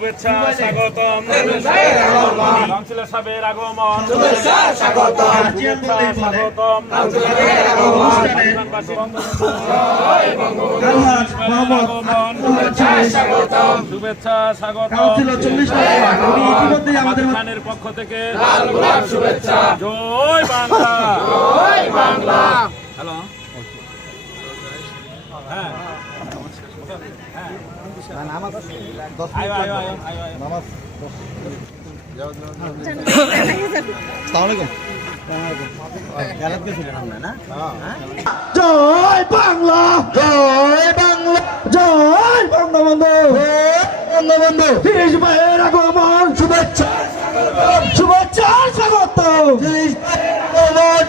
শুভেচ্ছা স্বাগতম কাউন্সিলর সাহেবের আগমন স্বাগতম শুভেচ্ছা স্বাগতম শুভেচ্ছা স্বাগতম খানের পক্ষ থেকে শুভেচ্ছা জয় বাংলা জয় বাংলা হ্যালো হ্যাঁ জয় বাংলা জয় বাংলা জয় বঙ্গবন্ধু বঙ্গবন্ধু 30 ভাইয়ের আগমন শুভেচ্ছা শুভেচ্ছা স্বাগত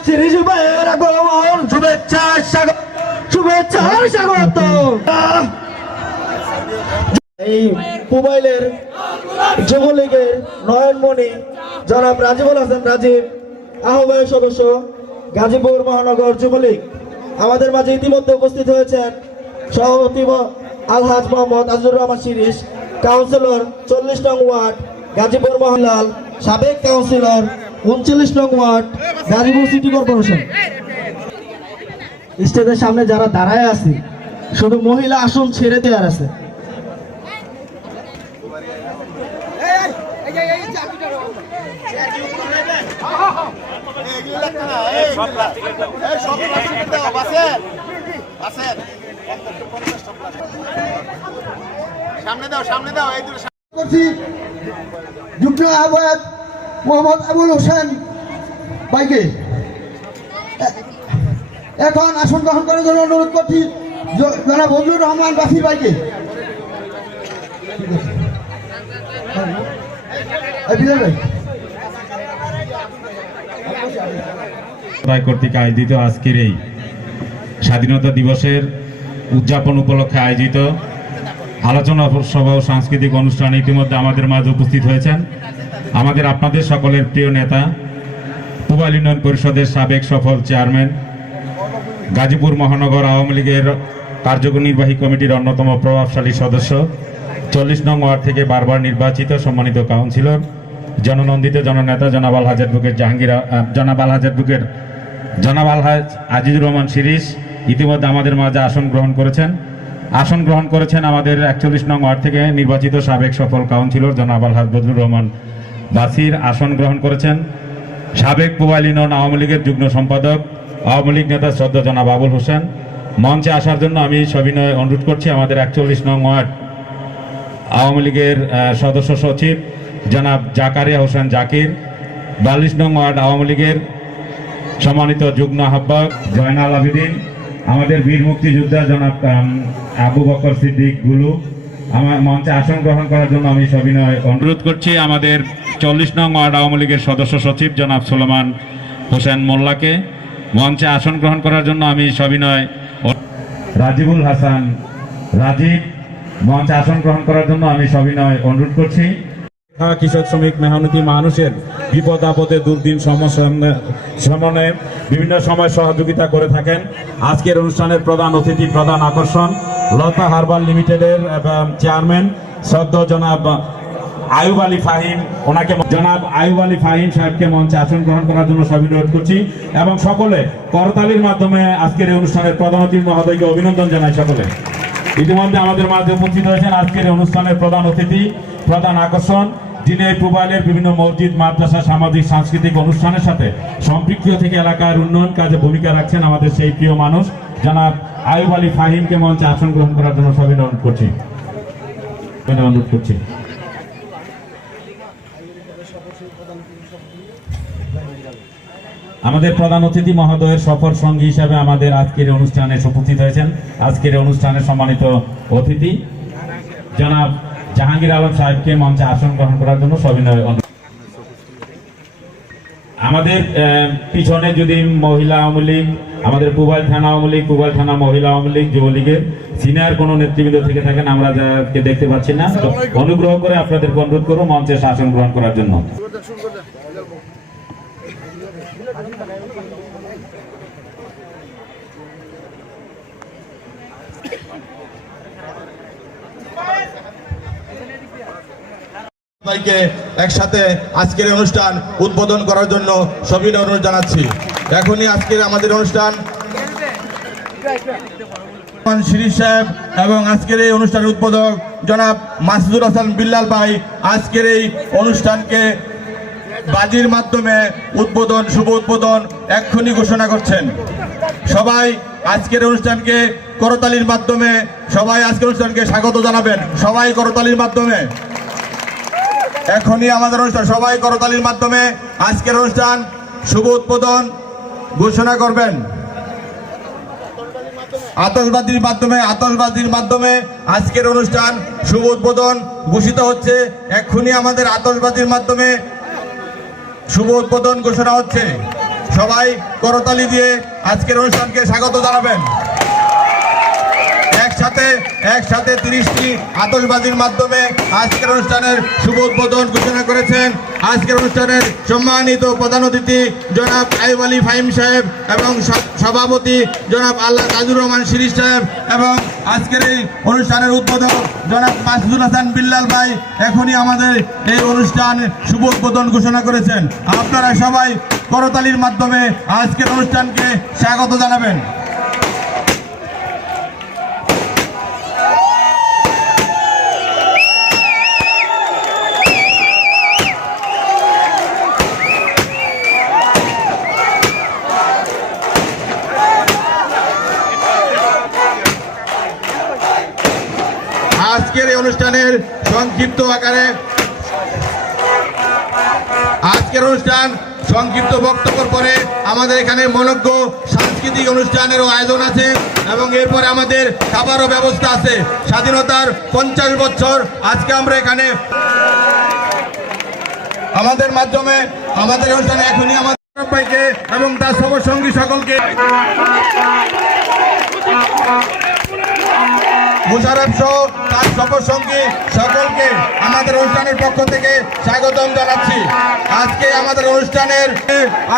30 ভাইয়ের আগমন শুভেচ্ছা স্বাগত শুভেচ্ছা স্বাগত। এই মোবাইলের যুবলীগের নয়নমণি জনাব রাজিবুল হাসান রাজীব আহ্বায়ক সদস্য গাজীপুর মহানগর যুবলীগ আমাদের মাঝে ইতিমধ্যে উপস্থিত হয়েছেন সভাপতি আলহাজ মোহাম্মদ আজিজুর রহমান শিরিশ, কাউন্সিলর 40 নং ওয়ার্ড গাজীপুর মহলাল, সাবেক কাউন্সিলর 39 নং ওয়ার্ড গাজীপুর সিটি কর্পোরেশন। স্টেজের সামনে যারা দাঁড়ায় আছে শুধু মহিলা আসন ছেড়ে দেওয়ার আছে। যুগ্ম আহ্বায়ক মোহাম্মদ আবুল হোসেন ভাইকে এখন আসন গ্রহণ করার জন্য অনুরোধ করছি জনাব বজলুর রহমান বাসির ভাইকে। কর্তৃক আয়োজিত আজকের এই স্বাধীনতা দিবসের উদযাপন উপলক্ষে আয়োজিত আলোচনা সভা ও সাংস্কৃতিক অনুষ্ঠানে ইতিমধ্যে আমাদের মাঝে উপস্থিত হয়েছেন আমাদের আপনাদের সকলের প্রিয় নেতা, পুবাইল ইউনিয়ন পরিষদের সাবেক সফল চেয়ারম্যান, গাজীপুর মহানগর আওয়ামী লীগের কার্যনির্বাহী কমিটির অন্যতম প্রভাবশালী সদস্য, 40 নং ওয়ার্ড থেকে বারবার নির্বাচিত সম্মানিত কাউন্সিলর, জননন্দিত জননেতা জনাব আলহাজ অ্যাডভোকেট জনাব আলহাজ আজিজুর রহমান শিরিশ ইতিমধ্যে আমাদের মাঝে আসন গ্রহণ করেছেন আমাদের 41 নং ওয়ার্ড থেকে নির্বাচিত সাবেক সফল কাউন্সিলর জনাব আলহাজ বজলুর রহমান বাসির আসন গ্রহণ করেছেন সাবেক পুবাইল ইউনিয়ন আওয়ামী লীগের যুগ্ম সম্পাদক আওয়ামী লীগ নেতা শ্রদ্ধা জনাব আবুল হোসেন। মঞ্চে আসার জন্য আমি সবিনয় অনুরোধ করছি আমাদের 41 নং ওয়ার্ড আওয়ামী লীগের সদস্য সচিব জনাব জাকারিয়া হোসেন জাকির, 42 নং ওয়ার্ড আওয়ামী লীগের সম্মানিত যুগ্ম আহ্বায়ক জয়নাল আবেদিন, আমাদের বীর মুক্তিযোদ্ধা জনাব আবু বকর সিদ্দিক গুলু। আমার মঞ্চে আসন গ্রহণ করার জন্য আমি সবিনয় অনুরোধ করছি আমাদের 40 নং ওয়ার্ড আওয়ামী লীগের সদস্য সচিব জনাব সুলেমান হোসেন মোল্লাকে। মঞ্চে আসন গ্রহণ করার জন্য আমি সবিনয় রাজিবুল হাসান রাজীব, মঞ্চে আসন গ্রহণ করার জন্য আমি সবিনয় অনুরোধ করছি। কৃষক শ্রমিক মেহনতি মানুষের বিপদ আপদে দুর্দিন সমন্বয়ে বিভিন্ন সময় সহযোগিতা করে থাকেন। আজকের অনুষ্ঠানের প্রধান অতিথি, প্রধান আকর্ষণ লতা হার্বাল লিমিটেডের চেয়ারম্যান শ্রদ্ধা জনাব আয়ুব আলী ফাহিম, ওনাকে জনাব আয়ুব আলী ফাহিম সাহেবকে মঞ্চে আসন গ্রহণ করার জন্য সবিনয় করছি এবং সকলে করতালির মাধ্যমে আজকের এই অনুষ্ঠানের প্রধান অতিথি মহোদয়কে অভিনন্দন জানাই। সকলে ইতিমধ্যে আমাদের মাঝে উপস্থিত হয়েছেন আজকের অনুষ্ঠানের প্রধান অতিথি, প্রধান আকর্ষণ, যিনি এই পুবাইলের বিভিন্ন মসজিদ, মাদ্রাসা, সামাজিক সাংস্কৃতিক অনুষ্ঠানের সাথে সম্পৃক্ত থেকে এলাকার উন্নয়ন কাজে ভূমিকা রাখছেন আমাদের সেই প্রিয় মানুষ জনাব আয়ুব আলী ফাহিমকে মঞ্চে আসন গ্রহণ করার জন্য সবিনয় অনুরোধ করছি। আমাদের প্রধান অতিথি মহোদয়ের সফর সঙ্গী হিসাবে আমাদের আজকের অনুষ্ঠানে উপস্থিত হয়েছেন আজকের অনুষ্ঠানের সম্মানিত অতিথি জনাব জাহাঙ্গীর আলম সাহেবকে মঞ্চে আসন গ্রহণ করার জন্য সবিনয় অনুরোধ। আমাদের পিছনে যদি মহিলা আওয়ামী লীগ, আমাদের পুবাইল থানা আওয়ামী লীগ, পুবাইল থানা মহিলা আওয়ামী লীগ, যুবলীগের সিনিয়র কোনো নেতৃবৃন্দ থেকে থাকেন, আমরা যাকে দেখতে পাচ্ছি না, অনুগ্রহ করে আপনাদেরকে অনুরোধ করবো মঞ্চে আসন গ্রহণ করার জন্য। ভাইকে একসাথে আজকের এই অনুষ্ঠান উদ্বোধন করার জন্য সবিনয় অনুরোধ জানাচ্ছি। এখনই আজকের আমাদের অনুষ্ঠান শিরিষ সাহেব এবং আজকের এই অনুষ্ঠানের উদ্বোধক জনাব মাসুদুর হাসান বিল্লাল ভাই আজকের এই অনুষ্ঠানকে বাজির মাধ্যমে উদ্বোধন, শুভ উদ্বোধন এক্ষুনি ঘোষণা করছেন। সবাই আজকের অনুষ্ঠানকে করতালির মাধ্যমে আজকের অনুষ্ঠানকে স্বাগত জানাবেন। সবাই করতালির মাধ্যমে এখনই আমাদের অনুষ্ঠান, সবাই করতালির মাধ্যমে আজকের অনুষ্ঠান শুভ উদ্বোধন ঘোষণা করবেন। আতশবাজির মাধ্যমে আজকের অনুষ্ঠান শুভ উদ্বোধন ঘোষিত হচ্ছে। এক্ষুনি আমাদের আতশবাজির মাধ্যমে শুভ উদ্বোধন ঘোষণা হচ্ছে। সবাই করতালি দিয়ে আজকের অনুষ্ঠানকে স্বাগত জানাবেন। একসাথে 30টি আতশবাজির মাধ্যমে আজকের অনুষ্ঠানের শুভ উদ্বোধন ঘোষণা করেছেন আজকের অনুষ্ঠানের সম্মানিত প্রধান অতিথি জনাব আইব আলী ফাহিম সাহেব এবং সভাপতি জনাব আল্লাহ তাজুর রহমান শিরিষ সাহেব এবং আজকের এই অনুষ্ঠানের উদ্বোধক জনাব মাসুদুল হাসান বিল্লাল ভাই এখনই আমাদের এই অনুষ্ঠান শুভ উদ্বোধন ঘোষণা করেছেন। আপনারা সবাই করতালির মাধ্যমে আজকের অনুষ্ঠানকে স্বাগত জানাবেন। আজকের এই অনুষ্ঠানের সংক্ষিপ্ত বক্তব্যের পরে আমাদের এখানে মনোজ্ঞ সাংস্কৃতিক অনুষ্ঠানেরও আয়োজন আছে এবং এরপরে আমাদের খাবারও ব্যবস্থা আছে। স্বাধীনতার 50 বছর আজকে আমরা এখানে আমাদের মাধ্যমে আমাদের অনুষ্ঠানে এখনই আমাদের ভাইকে এবং তার সঙ্গী সকলকে মুশারফ সহ তার সঙ্গী সকলকে আমাদের অনুষ্ঠানের পক্ষ থেকে স্বাগতম জানাচ্ছি। আজকে আমাদের অনুষ্ঠানের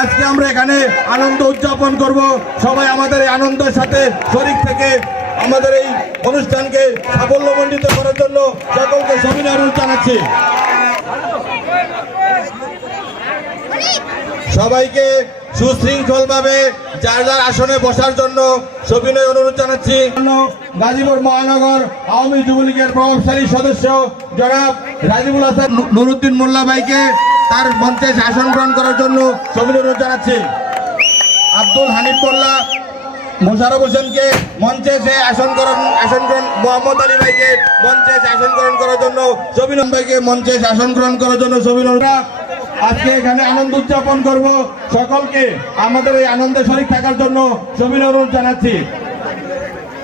আজকে আমরা এখানে আনন্দ উদযাপন করব। সবাই আমাদের এই আনন্দের সাথে শরীর থেকে আমাদের এই অনুষ্ঠানকে সাফল্যমণ্ডিত করার জন্য সকলকে সবিনয় অনুরোধ জানাচ্ছি। সবাইকে সুশৃঙ্খলভাবে যার যার আসনে বসার জন্য সবিনয় অনুরোধ জানাচ্ছি। গাজীপুর মহানগর আওয়ামী যুবলীগের প্রভাবশালী সদস্য জনাব রাজিবুল হাসান নুরুদ্দিন মোল্লা ভাইকে তার মঞ্চে আসন গ্রহণ করার জন্য সবিনয় অনুরোধ জানাচ্ছি। আব্দুল হানিফ মোল্লা মোশারফ হোসেনকে মঞ্চে এসে আসন গ্রহণ মোহাম্মদ আলী ভাইকে মঞ্চে এসে আসন গ্রহণ করার জন্য সবিনয় ভাইকে মঞ্চে এসে আসন গ্রহণ করার জন্য সবিনয়। আজকে এখানে আনন্দ উদযাপন করব। সকলকে আমাদের এই আনন্দে শরীক থাকার জন্য সবিনয় অনুরোধ জানাচ্ছি।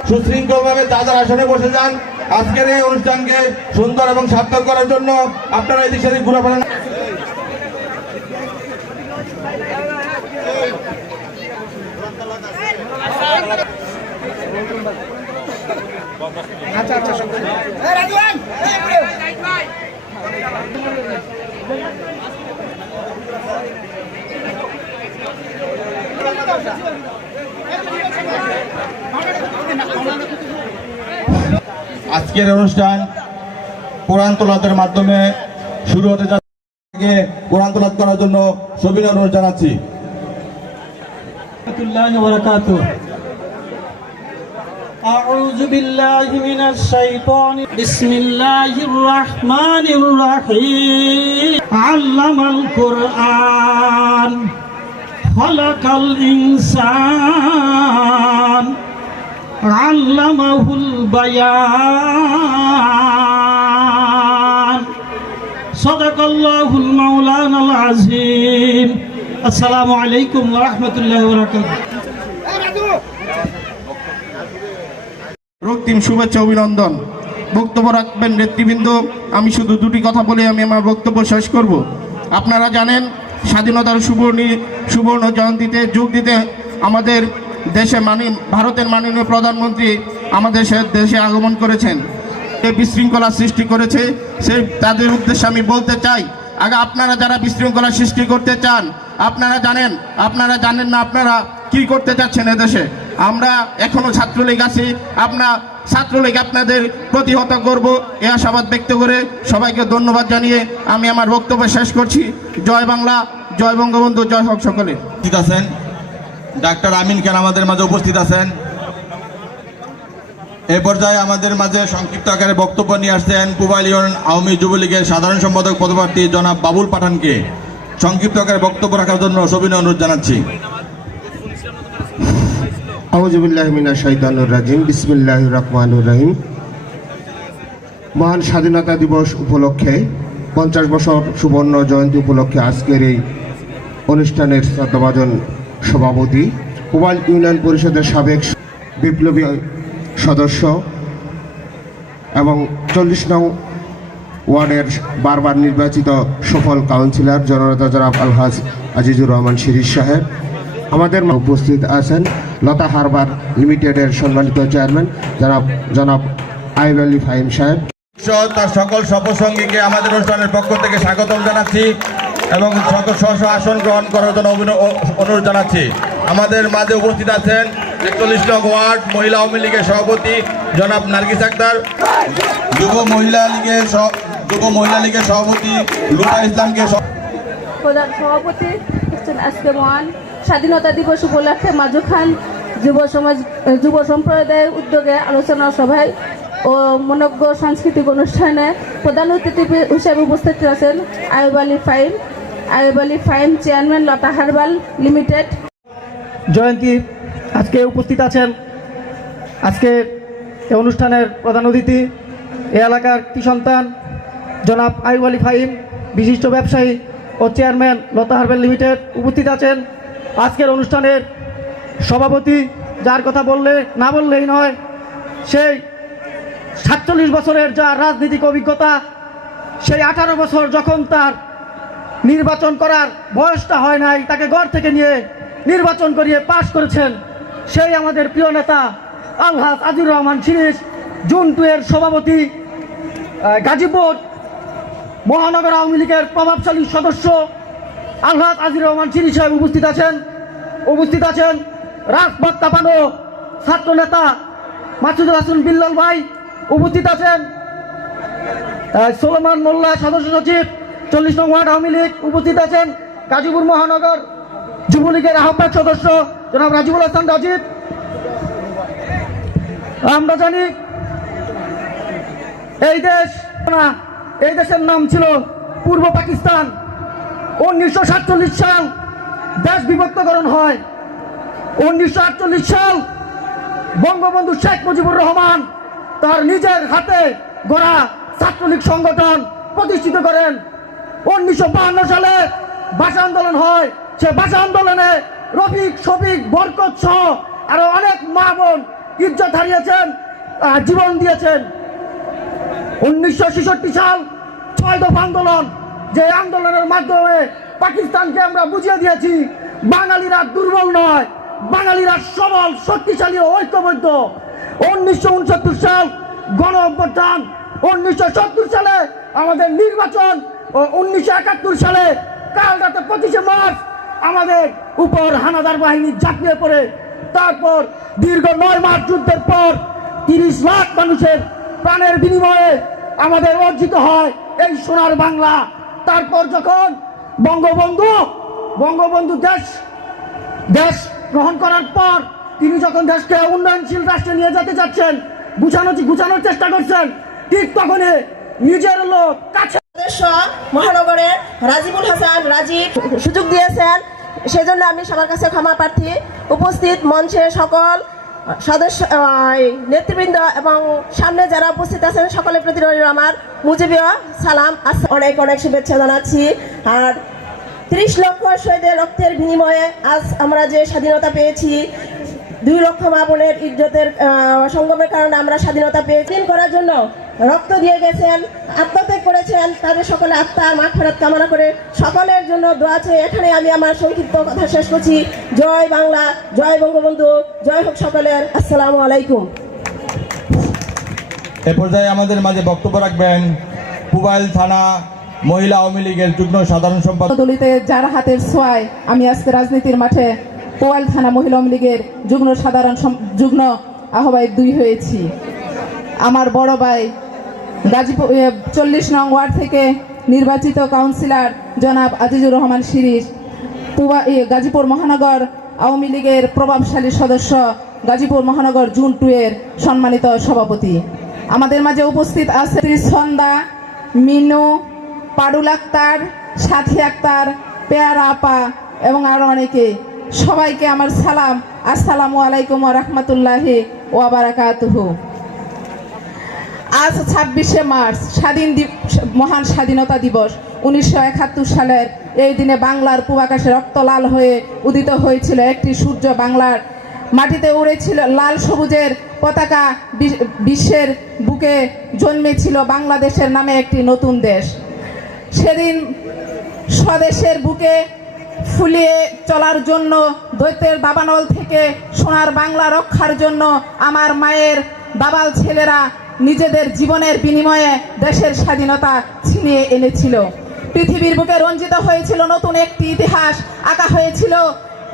সুশৃঙ্খলভাবে যাদের আসনে বসে যান। আজকের এই অনুষ্ঠানকে সুন্দর এবং সার্থক করার জন্য আপনারা এদিক সেদিক ঘুরে ফেলেন। আজকের অনুষ্ঠান কোরআন তেলাওয়াতের মাধ্যমে শুরু হতে যাচ্ছে। কোরআন তেলাওয়াত করার জন্য সবিনয় অনুরোধ জানাচ্ছি। أعوذ بالله من الشيطان بسم الله الرحمن الرحيم علم القرآن خلق الإنسان علمه البيان صدق الله المولانا العظيم السلام عليكم ورحمة الله وبركاته রক্তিম শুভেচ্ছা অভিনন্দন। বক্তব্য রাখবেন নেতৃবৃন্দ। আমি শুধু দুটি কথা বলে আমি আমার বক্তব্য শেষ করব। আপনারা জানেন স্বাধীনতার সুবর্ণ জয়ন্তীতে যোগ দিতে আমাদের দেশে ভারতের মাননীয় প্রধানমন্ত্রী আমাদের দেশে আগমন করেছেন। এই বিশৃঙ্খলা সৃষ্টি করেছে তাদের উদ্দেশ্যে আমি বলতে চাই, আগে আপনারা যারা বিশৃঙ্খলা সৃষ্টি করতে চান আপনারা জানেন না আপনারা কি করতে চাচ্ছেন এদেশে। আমরা এখনো ছাত্রলীগ আছি, আপনারা ছাত্রলীগ আপনাদের প্রতিহত করব এই আশাবাদ ব্যক্ত করে সবাইকে ধন্যবাদ জানিয়ে আমি আমার বক্তব্য শেষ করছি। জয় বাংলা, জয় বঙ্গবন্ধু, জয় হোক সকলে। উপস্থিত আছেন ডাক্তার আমিন খান আমাদের মাঝে উপস্থিত আছেন। এই পর্যায়ে আমাদের মাঝে সংক্ষিপ্ত আকারে বক্তব্য নিয়ে আসছেন পুবাইল ইউনিয়ন আওয়ামী যুবলীগের সাধারণ সম্পাদক পদপ্রার্থী জনাব বাবুল পাঠানকে সংক্ষিপ্ত আকারে বক্তব্য রাখার জন্য সবিনয় অনুরোধ জানাচ্ছি। আউযুবিল্লাহি মিনাশ শাইতানির রাজিম, বিসমিল্লাহির রহমানির রহিম। মহান স্বাধীনতা দিবস উপলক্ষে 50 বছর সুবর্ণ জয়ন্তী উপলক্ষে আজকের এই অনুষ্ঠানের শ্রদ্ধাভাজন সভাপতি, পুবাইল ইউনিয়ন পরিষদের সাবেক বিপ্লবী সদস্য এবং 40 নং ওয়ার্ডের বারবার নির্বাচিত সফল কাউন্সিলর জননেতা জনাব আলহাজ আজিজুর রহমান শিরিষ সাহেব, আমাদের উপস্থিত আছেন লতা হারবার লিমিটেডের সম্মানিত চেয়ারম্যান জনাব আইব আলী ফাহিম সাহেব, তার সকল সফরসঙ্গীকে আমাদের অনুষ্ঠানের পক্ষ থেকে স্বাগতম জানাচ্ছি এবং সকল স্ব আসন গ্রহণ করার জন্য অনুরোধ জানাচ্ছি। আমাদের মাঝে উপস্থিত আছেন 41 নং ওয়ার্ড মহিলা আওয়ামী লীগের সভাপতি জনাব নার্গিস আক্তার, যুব মহিলা লীগের সভাপতি লুতা ইসলামকে প্রধান সভাপতি হচ্ছেন আজকে মহান স্বাধীনতা দিবস উপলক্ষে মাজু খান যুব সম্প্রদায়ের উদ্যোগে আলোচনা সভায় ও মনজ্ঞ সাংস্কৃতিক অনুষ্ঠানে প্রধান অতিথি হিসেবে উপস্থিত আছেন আইব আলী ফাহিম চেয়ারম্যান লতা হারবাল লিমিটেড। জয়ন্তী আজকে উপস্থিত আছেন। আজকে এই অনুষ্ঠানের প্রধান অতিথি এ এলাকার কি সন্তান জনাব আইব আলী ফাহিম, বিশিষ্ট ব্যবসায়ী ও চেয়ারম্যান লতা হারবাল লিমিটেড উপস্থিত আছেন। আজকের অনুষ্ঠানের সভাপতি, যার কথা না বললেই নয়, সেই 47 বছরের যা রাজনৈতিক অভিজ্ঞতা, সেই 18 বছর যখন তার নির্বাচন করার বয়সটা হয় নাই, তাকে ঘর থেকে নিয়ে নির্বাচন করিয়ে পাশ করেছেন সেই আমাদের প্রিয় নেতা আলহাজ আজিজুর রহমান শিরিষ, জুন 2 এর সভাপতি, গাজীপুর মহানগর আওয়ামী লীগের প্রভাবশালী সদস্য আলহাজ আজিজুর রহমান শিরিষ সাহেব উপস্থিত আছেন রাজপথ কাঁপানো ছাত্র নেতা মাসুদুল হাসান বিল্লাল ভাই, উপস্থিত আছেন সোলেমান মোল্লা সদস্য সচিব 40 নং ওয়ার্ড আওয়ামী লীগ, উপস্থিত আছেন গাজীপুর মহানগর যুবলীগের আহ্বায়ক সদস্য জনাব রাজিবুল হাসান রাজীব। আমরা জানি এই দেশের নাম ছিল পূর্ব পাকিস্তান। 1947 সাল দেশ বিভক্তকরণ হয়। 1948 সাল বঙ্গবন্ধু শেখ মুজিবুর রহমান তার নিজের হাতে গড়া ছাত্রলীগ সংগঠন প্রতিষ্ঠিত করেন। 1952 সালে ভাষা আন্দোলন হয়। সে ভাষা আন্দোলনে রফিক, শফিক, বরকত সহ আরো অনেক মা বোন ইজ্জত হারিয়েছেন, জীবন দিয়েছেন। 1966 সাল 6 দফা আন্দোলন, যে আন্দোলনের মাধ্যমে পাকিস্তানকে আমরা বুঝিয়ে দিয়েছি বাঙালিরা দুর্বল নয়, বাঙালিরা সবল, শক্তিশালী ও ঐক্যবদ্ধ। 1969 সাল গণ অভ্যুত্থান, 1970 সালে আমাদের নির্বাচন ও 1971 সালে কাল রাতে 25 মার্চ আমাদের উপর হানাদার বাহিনী ঝাঁপিয়ে পড়ে। তারপর দীর্ঘ 9 মাস যুদ্ধের পর 30 লাখ মানুষের প্রাণের বিনিময়ে আমাদের অর্জিত হয় এই সোনার বাংলা। তারপর যখন বঙ্গবন্ধু দেশ গ্রহণ করার পর তিনি যখন দেশকে উন্নয়নশীল রাষ্ট্রে নিয়ে যেতে চাচ্ছেন, গুছানোর চেষ্টা করছেন, ঠিক তখনই নিজের লোক কাছে মহানগরের রাজিবুল হাসান রাজীব সুযোগ দিয়েছেন, সেজন্য আমি সবার কাছে ক্ষমা প্রার্থী। উপস্থিত মঞ্চের সকল সদস্য, নেতৃবৃন্দ এবং সামনে যারা উপস্থিত আছেন সকলের প্রতি রইল আমার মুজিবীয় সালাম, অনেক অনেক শুভেচ্ছা জানাচ্ছি। আর 30 লক্ষ শহীদের রক্তের বিনিময়ে আজ আমরা যে স্বাধীনতা পেয়েছি, 2 লক্ষ মা বোনের ইজ্জতের সংগ্রামের কারণে আমরা স্বাধীনতা পেয়েছি। করার জন্য রক্ত দিয়ে গেছেন, আত্মত্যাগ করেছেন, তাদের সকলে আত্মার মাগফিরাত কামনা করে সকলের জন্য দোয়া আছে। এখানে আমি আমার সংক্ষিপ্ত কথা শেষ করছি। জয় বাংলা, জয় বঙ্গবন্ধু, জয় হোক সকলের। আসসালামু আলাইকুম। এ পর্যায়ে আমাদের মাঝে বক্তব্য রাখবেন পুবাইল থানা মহিলা আওয়ামী লীগের যুগ্ম সাধারণ সম্পাদক দলিতে যার হাতের ছোঁয়ায় আমি আজকে রাজনীতির মাঠে পুবাইল থানা মহিলা আওয়ামী লীগের যুগ্ম আহ্বায়ক 2 হয়েছি। আমার বড় ভাই গাজীপুর 40 নং ওয়ার্ড থেকে নির্বাচিত কাউন্সিলর জনাব আজিজুর রহমান শিরিষ, গাজীপুর মহানগর আওয়ামী লীগের প্রভাবশালী সদস্য, গাজীপুর মহানগর জুন 2 এর সম্মানিত সভাপতি। আমাদের মাঝে উপস্থিত আছে সন্ধ্যা, মিনু, পারুল আক্তার, সাথী আক্তার, পেয়ারা আপা এবং আরও অনেকে। সবাইকে আমার সালাম, আসসালামু আলাইকুম ওয়া রাহমাতুল্লাহি ওয়া বারাকাতুহু। আজ 26শে মার্চ মহান স্বাধীনতা দিবস। 1971 সালের এই দিনে বাংলার পূবাকাশে রক্ত লাল হয়ে উদিত হয়েছিল একটি সূর্য। বাংলার মাটিতে উড়েছিল লাল সবুজের পতাকা। বিশ্বের বুকে জন্মেছিল বাংলাদেশের নামে একটি নতুন দেশ। সেদিন স্বদেশের বুকে ফুলিয়ে চলার জন্য, দৈত্যের দাবানল থেকে সোনার বাংলা রক্ষার জন্য আমার মায়ের দাবাল ছেলেরা নিজেদের জীবনের বিনিময়ে দেশের স্বাধীনতা ছিনিয়ে এনেছিল। পৃথিবীর বুকে রঞ্জিত হয়েছিল নতুন একটি ইতিহাস, আঁকা হয়েছিল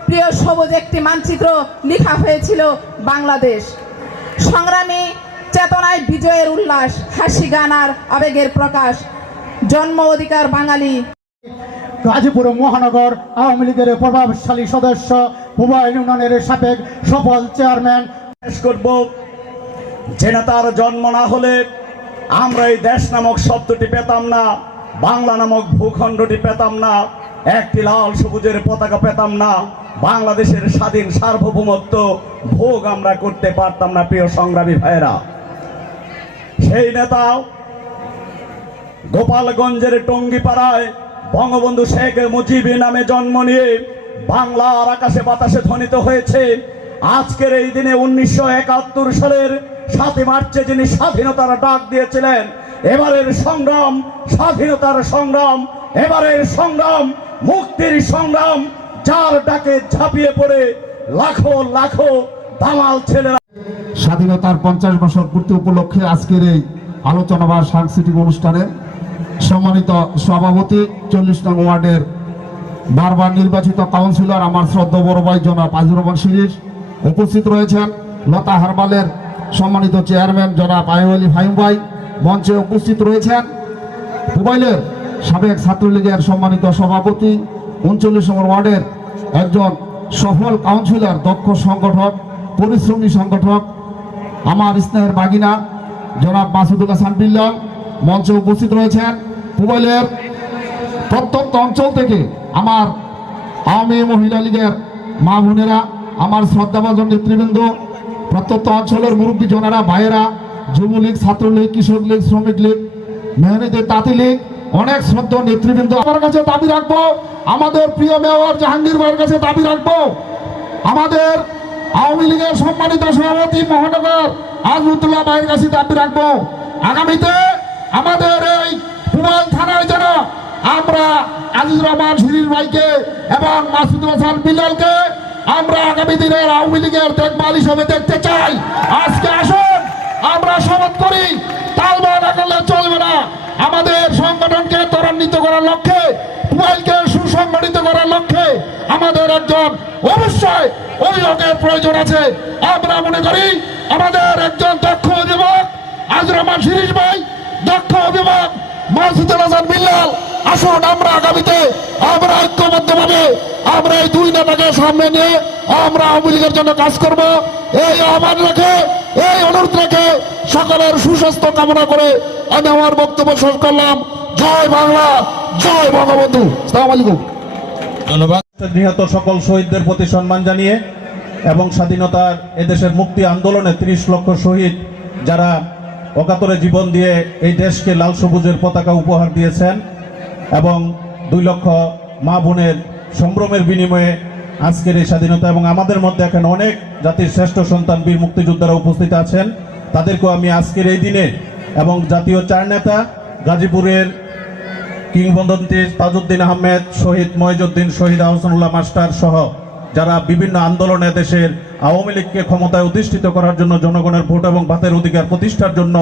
প্রিয় সবুজ একটি মানচিত্র, লেখা হয়েছিল বাংলাদেশ। সংগ্রামী চেতনায় বিজয়ের উল্লাস, হাসি গান আর আবেগের প্রকাশ, জন্ম অধিকার বাঙালি। গাজীপুর মহানগর আওয়ামী লীগের প্রভাবশালী সদস্য, পুবাইল ইউনিয়নের সাবেক সফল চেয়ারম্যান। শেষ করব, যে নেতার জন্ম না হলে আমরা এই দেশ নামক শব্দটি পেতাম না, বাংলা নামক ভূখণ্ডটি পেতাম না, একটি লাল সবুজের পতাকা পেতাম না, বাংলাদেশের স্বাধীন সার্বভৌমত্ব ভোগ আমরা করতে পারতাম না। প্রিয় সংগ্রামী ভাইয়েরা, সেই নেতা গোপালগঞ্জের টঙ্গিপাড়ায় বঙ্গবন্ধু শেখ মুজিবের নামে জন্ম নিয়ে বাংলার আকাশে বাতাসে ধ্বনিত হয়েছে। আজকের এই দিনে 1971 সালের 7 মার্চে যিনি স্বাধীনতার ডাক দিয়েছিলেন, এবারের সংগ্রাম স্বাধীনতার সংগ্রাম, এবারের সংগ্রাম মুক্তির সংগ্রাম, যার ডাকে ঝাঁপিয়ে পড়ে লাখো লাখো দালাল ছেলেরা। স্বাধীনতার 50 বছর পূর্তি উপলক্ষে আজকের এই আলোচনা বা সাংস্কৃতিক অনুষ্ঠানে সম্মানিত সভাপতি, 40 নং ওয়ার্ডের বারবার নির্বাচিত কাউন্সিলর আমার শ্রদ্ধা বড় ভাই জনাব আজিজুর রহমান শিরিষ উপস্থিত রয়েছেন। লতা হারবালের সম্মানিত চেয়ারম্যান জনাব আইওয়ালি ফাহিম ভাই মঞ্চে উপস্থিত রয়েছেন। পুবাইলের সাবেক ছাত্রলীগের সম্মানিত সভাপতি, 39 নম্বর ওয়ার্ডের একজন সফল কাউন্সিলর, দক্ষ সংগঠক, পরিশ্রমী সংগঠক, আমার স্নেহের বাগিনা জনাব মাসুদুল হাসান বিল্লাল মঞ্চে উপস্থিত রয়েছেন। পুবাইলের প্রত্যন্ত অঞ্চল থেকে আমার আওয়ামী মহিলা লীগের মা বোনেরা, আমার শ্রদ্ধাভাজন নেতৃবৃন্দ, প্রত্যন্ত অঞ্চলের মুরব্বী জনেরা, ভাইয়েরা, যুবলীগ, ছাত্রলীগ, কৃষক লীগ, শ্রমিক লীগ, মেহনতি তাঁতি লীগ, অনেক শ্রদ্ধা নেতৃবৃন্দ, আমার কাছে দাবি রাখবো, আমাদের প্রিয় মেয়র জাহাঙ্গীর ভাইয়ের কাছে দাবি রাখবো, আমাদের আওয়ামী লীগের সম্মানিত সভাপতি মহানগর আজমতুল্লাহ ভাইয়ের কাছে দাবি রাখবো, আগামীতে আমাদের এই পুবাইল থানায় যেন আমরা আজিজুর রহমান শিরিষ ভাইকে এবং মাসুদুল হাসান বিল্লালকে আমরা আগামী দিনের আওয়ামী লীগের দেখভাল হিসেবে দেখতে চাই। আজকে আসুন আমরা শপথ করি, তালবা না করলে চলবে না। আমাদের সংগঠনকে ত্বরান্বিত করার লক্ষ্যে, পুবাইলকে সুসংগঠিত করার লক্ষ্যে আমাদের একজন অবশ্যই অভিভাবকের প্রয়োজন আছে। আমরা মনে করি আমাদের একজন দক্ষ অভিভাবক আজিজুর রহমান শিরিষ ভাই, দক্ষ অভিভাবক মাসুদুল হাসান বিল্লাল। আসুন আমরা আগামীতে আমরা ঐক্যবদ্ধভাবে আমরা এই দুই নেতাকে সামনে নিয়ে আমরা আওয়ামী লীগের জন্য কাজ করব। এই আহ্বান রেখে, এই অনুরোধ রেখে সকলের সুস্বাস্থ্য কামনা করে আমি আমার বক্তব্য শেষ করলাম। জয় বাংলা, জয় বঙ্গবন্ধু। আসসালামু আলাইকুম। ধন্যবাদ। নিহত সকল শহীদদের প্রতি সম্মান জানিয়ে এবং স্বাধীনতার এদেশের মুক্তি আন্দোলনে 30 লক্ষ শহীদ যারা অকাতরে জীবন দিয়ে এই দেশকে লাল সবুজের পতাকা উপহার দিয়েছেন এবং 2 লক্ষ মা বোনের সম্ভ্রমের বিনিময়ে আজকের এই স্বাধীনতা, এবং আমাদের মধ্যে এখানে অনেক জাতির শ্রেষ্ঠ সন্তান বীর মুক্তিযোদ্ধারা উপস্থিত আছেন, তাদেরকেও আমি আজকের এই দিনে এবং জাতীয় 4 নেতা গাজীপুরের কিংবদন্তি তাজউদ্দিন আহমেদ, শহীদ মহিজউদ্দিন, শহীদ আহসানুল্লাহ মাস্টার সহ যারা বিভিন্ন আন্দোলনে দেশের আওয়ামী লীগকে ক্ষমতায় অধিষ্ঠিত করার জন্য, জনগণের ভোট এবং ভাতের অধিকার প্রতিষ্ঠার জন্য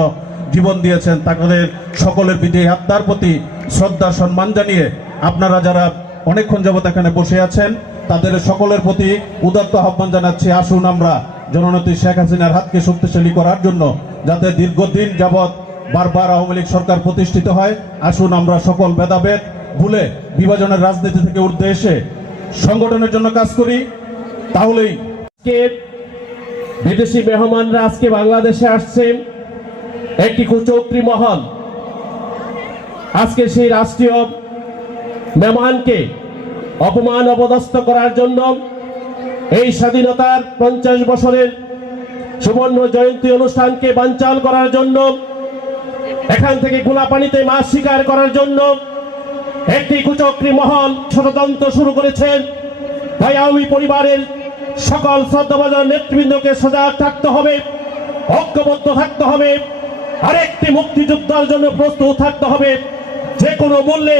জীবন দিয়েছেন, তাদের সকলের বিজয়ী আত্মার প্রতি শ্রদ্ধা সম্মান জানিয়ে আপনারা যারা অনেকক্ষণ যাবত এখানে বসে আছেন তাদের সকলের প্রতি উদাত্ত আহ্বান জানাচ্ছি, আসুন আমরা জননেত্রী শেখ হাসিনার হাতকে শক্তিশালী করার জন্য যাতে দীর্ঘদিন যাবৎ বারবার আওয়ামী লীগ সরকার প্রতিষ্ঠিত হয়। আসুন আমরা সকল ভেদাভেদ ভুলে বিভাজনের রাজনীতি থেকে ঊর্ধ্বে এসে সংগঠনের জন্য কাজ করি, তাহলেই বিদেশি মেহমানরা আজকে বাংলাদেশে আসছেন একটি কুচক্রী মহল আজকে সেই রাষ্ট্রীয় মেহমানকে অপমান অপদস্থ করার জন্য এই স্বাধীনতার 50 বছরের সুবর্ণ জয়ন্তী অনুষ্ঠানকে বানচাল করার জন্য, এখান থেকে খোলা পানিতে মাছ শিকার করার জন্য একটি কুচক্রী মহল ষড়যন্ত্র শুরু করেছেন। তাই আওয়ামী পরিবারের সকল শ্রদ্ধাভাজন নেতৃবৃন্দকে সজাগ থাকতে হবে, ঐক্যবদ্ধ থাকতে হবে, আরেকটি মুক্তিযুদ্ধের জন্য প্রস্তুত থাকতে হবে। যে কোনো মূল্যে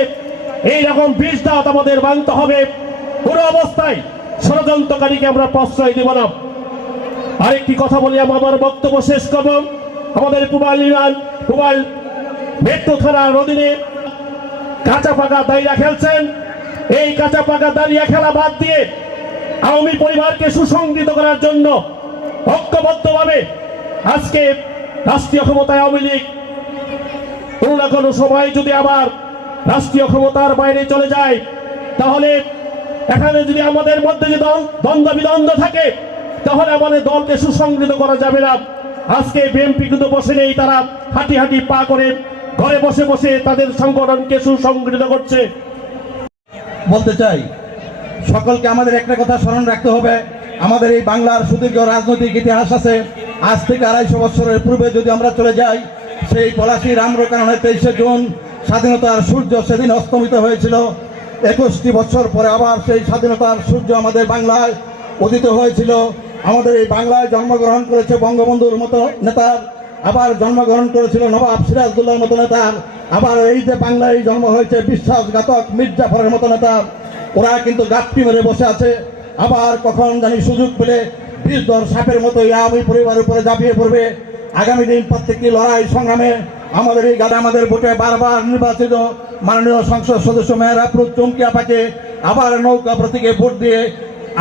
এইরকম বিষ দাঁত আমাদের মানতে হবে। কোনো অবস্থায় ষড়যন্ত্রকারীকে আমরা প্রশ্রয় দেব না। আরেকটি কথা বলি, আমার বক্তব্য শেষ করব। আমাদের পুবাইল মেট্রো থানার অধীনে কাঁচা পাকা দাঁড়িয়ে খেলছেন। এই কাঁচা পাকা দাঁড়িয়ে খেলা বাদ দিয়ে আওয়ামী পরিবারকে সুসংগঠিত করার জন্য ঐক্যবদ্ধভাবে আজকে রাষ্ট্রীয় ক্ষমতায় আওয়ামী লীগ কোনো না কোনো সময় যদি আবার রাষ্ট্রীয় ক্ষমতার বাইরে চলে যায়, তাহলে এখানে যদি আমাদের মধ্যে যে দ্বন্দ্ব বিদ্বন্দ্ব থাকে, তাহলে আমাদের দলকে সুসংগঠিত করা যাবে না। আজকে বিএনপি কিন্তু বসে নেই, তারা হাঁটি হাঁটি পা করে ঘরে বসে বসে তাদের সংগঠনকে সুসংগঠিত করছে। বলতে চাই, সকলকে আমাদের একটা কথা স্মরণ রাখতে হবে, আমাদের এই বাংলার সুদীর্ঘ রাজনৈতিক ইতিহাস আছে। আজ থেকে 250 বছরের পূর্বে যদি আমরা চলে যাই, সেই পলাশীর আম্রকাননে 23শে জুন স্বাধীনতার সূর্য সেদিন অস্তমিত হয়েছিল। 21টি বছর পরে আবার সেই স্বাধীনতার সূর্য আমাদের বাংলায় উদিত হয়েছিল। আমাদের এই বাংলায় জন্মগ্রহণ করেছে বঙ্গবন্ধুর মতো নেতার, আবার জন্মগ্রহণ করেছিল নবাব সিরাজউদ্দৌলার মতো নেতার, আবার এই যে বাংলায় জন্ম হয়েছে বিশ্বাসঘাতক মির্জাফরের মতো নেতার। ওরা কিন্তু গাঁটটি মেরে বসে আছে, আবার কখন জানি সুযোগ পেলে বিষধর সাপের মতো আওয়ামী পরিবারের উপরে ঝাঁপিয়ে পড়বে। আগামী দিন প্রত্যেকটি লড়াই সংগ্রামে আমাদের এই গাড়ি আমাদের ভোটে বারবার নির্বাচিত মাননীয় সংসদ সদস্য মেহরা আফরোজ চুমকি আপাকে আবার নৌকা প্রতীকে ভোট দিয়ে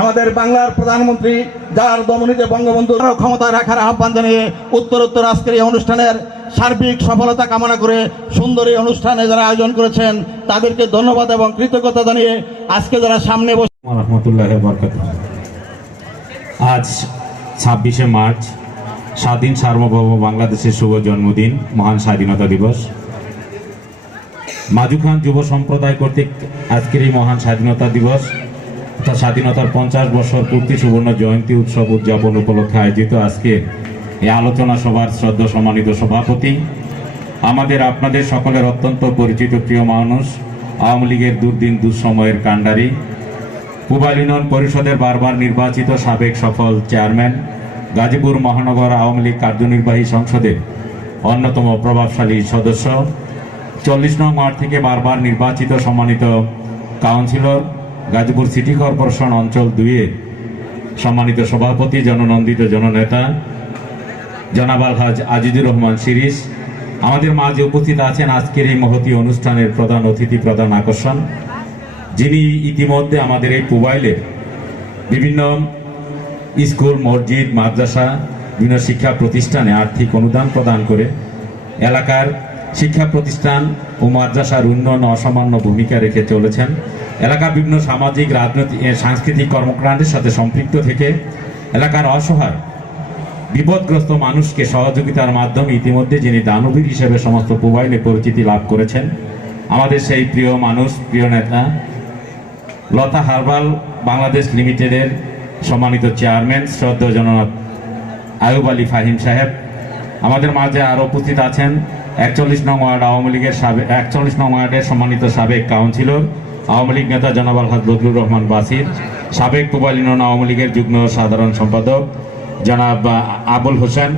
আমাদের বাংলার প্রধানমন্ত্রী যার দমনীতে বঙ্গবন্ধুর ক্ষমতা রাখার আহ্বান জানিয়ে উত্তরোত্তর আজকের এই অনুষ্ঠানের সার্বিক সফলতা কামনা করে সুন্দর এই অনুষ্ঠানে যারা আয়োজন করেছেন তাদেরকে ধন্যবাদ এবং কৃতজ্ঞতা জানিয়ে আজকে যারা সামনে বসে রহমতুল্লাহ বরকত। আজ 26শে মার্চ স্বাধীন সার্বভৌম বাংলাদেশের শুভ জন্মদিন, মহান স্বাধীনতা দিবস। মাজু খান যুব সম্প্রদায় কর্তৃক আজকের এই মহান স্বাধীনতা দিবস তথা স্বাধীনতার 50 বছর পূর্তি সুবর্ণ জয়ন্তী উৎসব উদযাপন উপলক্ষে আয়োজিত আজকে এই আলোচনা সভার শ্রদ্ধা সম্মানিত সভাপতি, আমাদের আপনাদের সকলের অত্যন্ত পরিচিত প্রিয় মানুষ, আওয়ামী লীগের দুর্দিন দুঃসময়ের কাণ্ডারি, পুবাইল ইউনিয়ন পরিষদের বারবার নির্বাচিত সাবেক সফল চেয়ারম্যান, গাজীপুর মহানগর আওয়ামী লীগ কার্যনির্বাহী সংসদের অন্যতম প্রভাবশালী সদস্য, 40 নং ওয়ার্ড থেকে বারবার নির্বাচিত সম্মানিত কাউন্সিলর, গাজীপুর সিটি কর্পোরেশন অঞ্চল 2-এর সম্মানিত সভাপতি, জননন্দিত জননেতা জনাব আলহাজ আজিজুর রহমান শিরিষ, আমাদের মাঝে উপস্থিত আছেন আজকের এই মহতী অনুষ্ঠানের প্রধান অতিথি, প্রধান আকর্ষণ, যিনি ইতিমধ্যে আমাদের এই পুবাইলের বিভিন্ন স্কুল, মসজিদ, মাদ্রাসা, বিভিন্ন শিক্ষা প্রতিষ্ঠানে আর্থিক অনুদান প্রদান করে এলাকার শিক্ষা প্রতিষ্ঠান ও মাদ্রাসার উন্নয়ন অসামান্য ভূমিকা রেখে চলেছেন। এলাকার বিভিন্ন সামাজিক, রাজনৈতিক, সাংস্কৃতিক কর্মকাণ্ডের সাথে সম্পৃক্ত থেকে এলাকার অসহায় বিপদগ্রস্ত মানুষকে সহযোগিতার মাধ্যমে ইতিমধ্যে যিনি দানবীর হিসেবে সমস্ত পুবাইলে পরিচিতি লাভ করেছেন, আমাদের সেই প্রিয় মানুষ, প্রিয় নেতা লতা হার্বাল বাংলাদেশ লিমিটেডের সম্মানিত চেয়ারম্যান শ্রদ্ধেয় জনাব আয়ুব আলী ফাহিম সাহেব। আমাদের মাঝে আরও উপস্থিত আছেন 41 নং ওয়ার্ড আওয়ামী লীগের 41 নং ওয়ার্ডের সম্মানিত সাবেক কাউন্সিলর, আওয়ামী লীগ নেতা জনাব আলহাজ বদলুর রহমান বাসির, সাবেক পুবাইল ইউনিয়ন আওয়ামী লীগের যুগ্ম সাধারণ সম্পাদক জনাব আবুল হোসেন।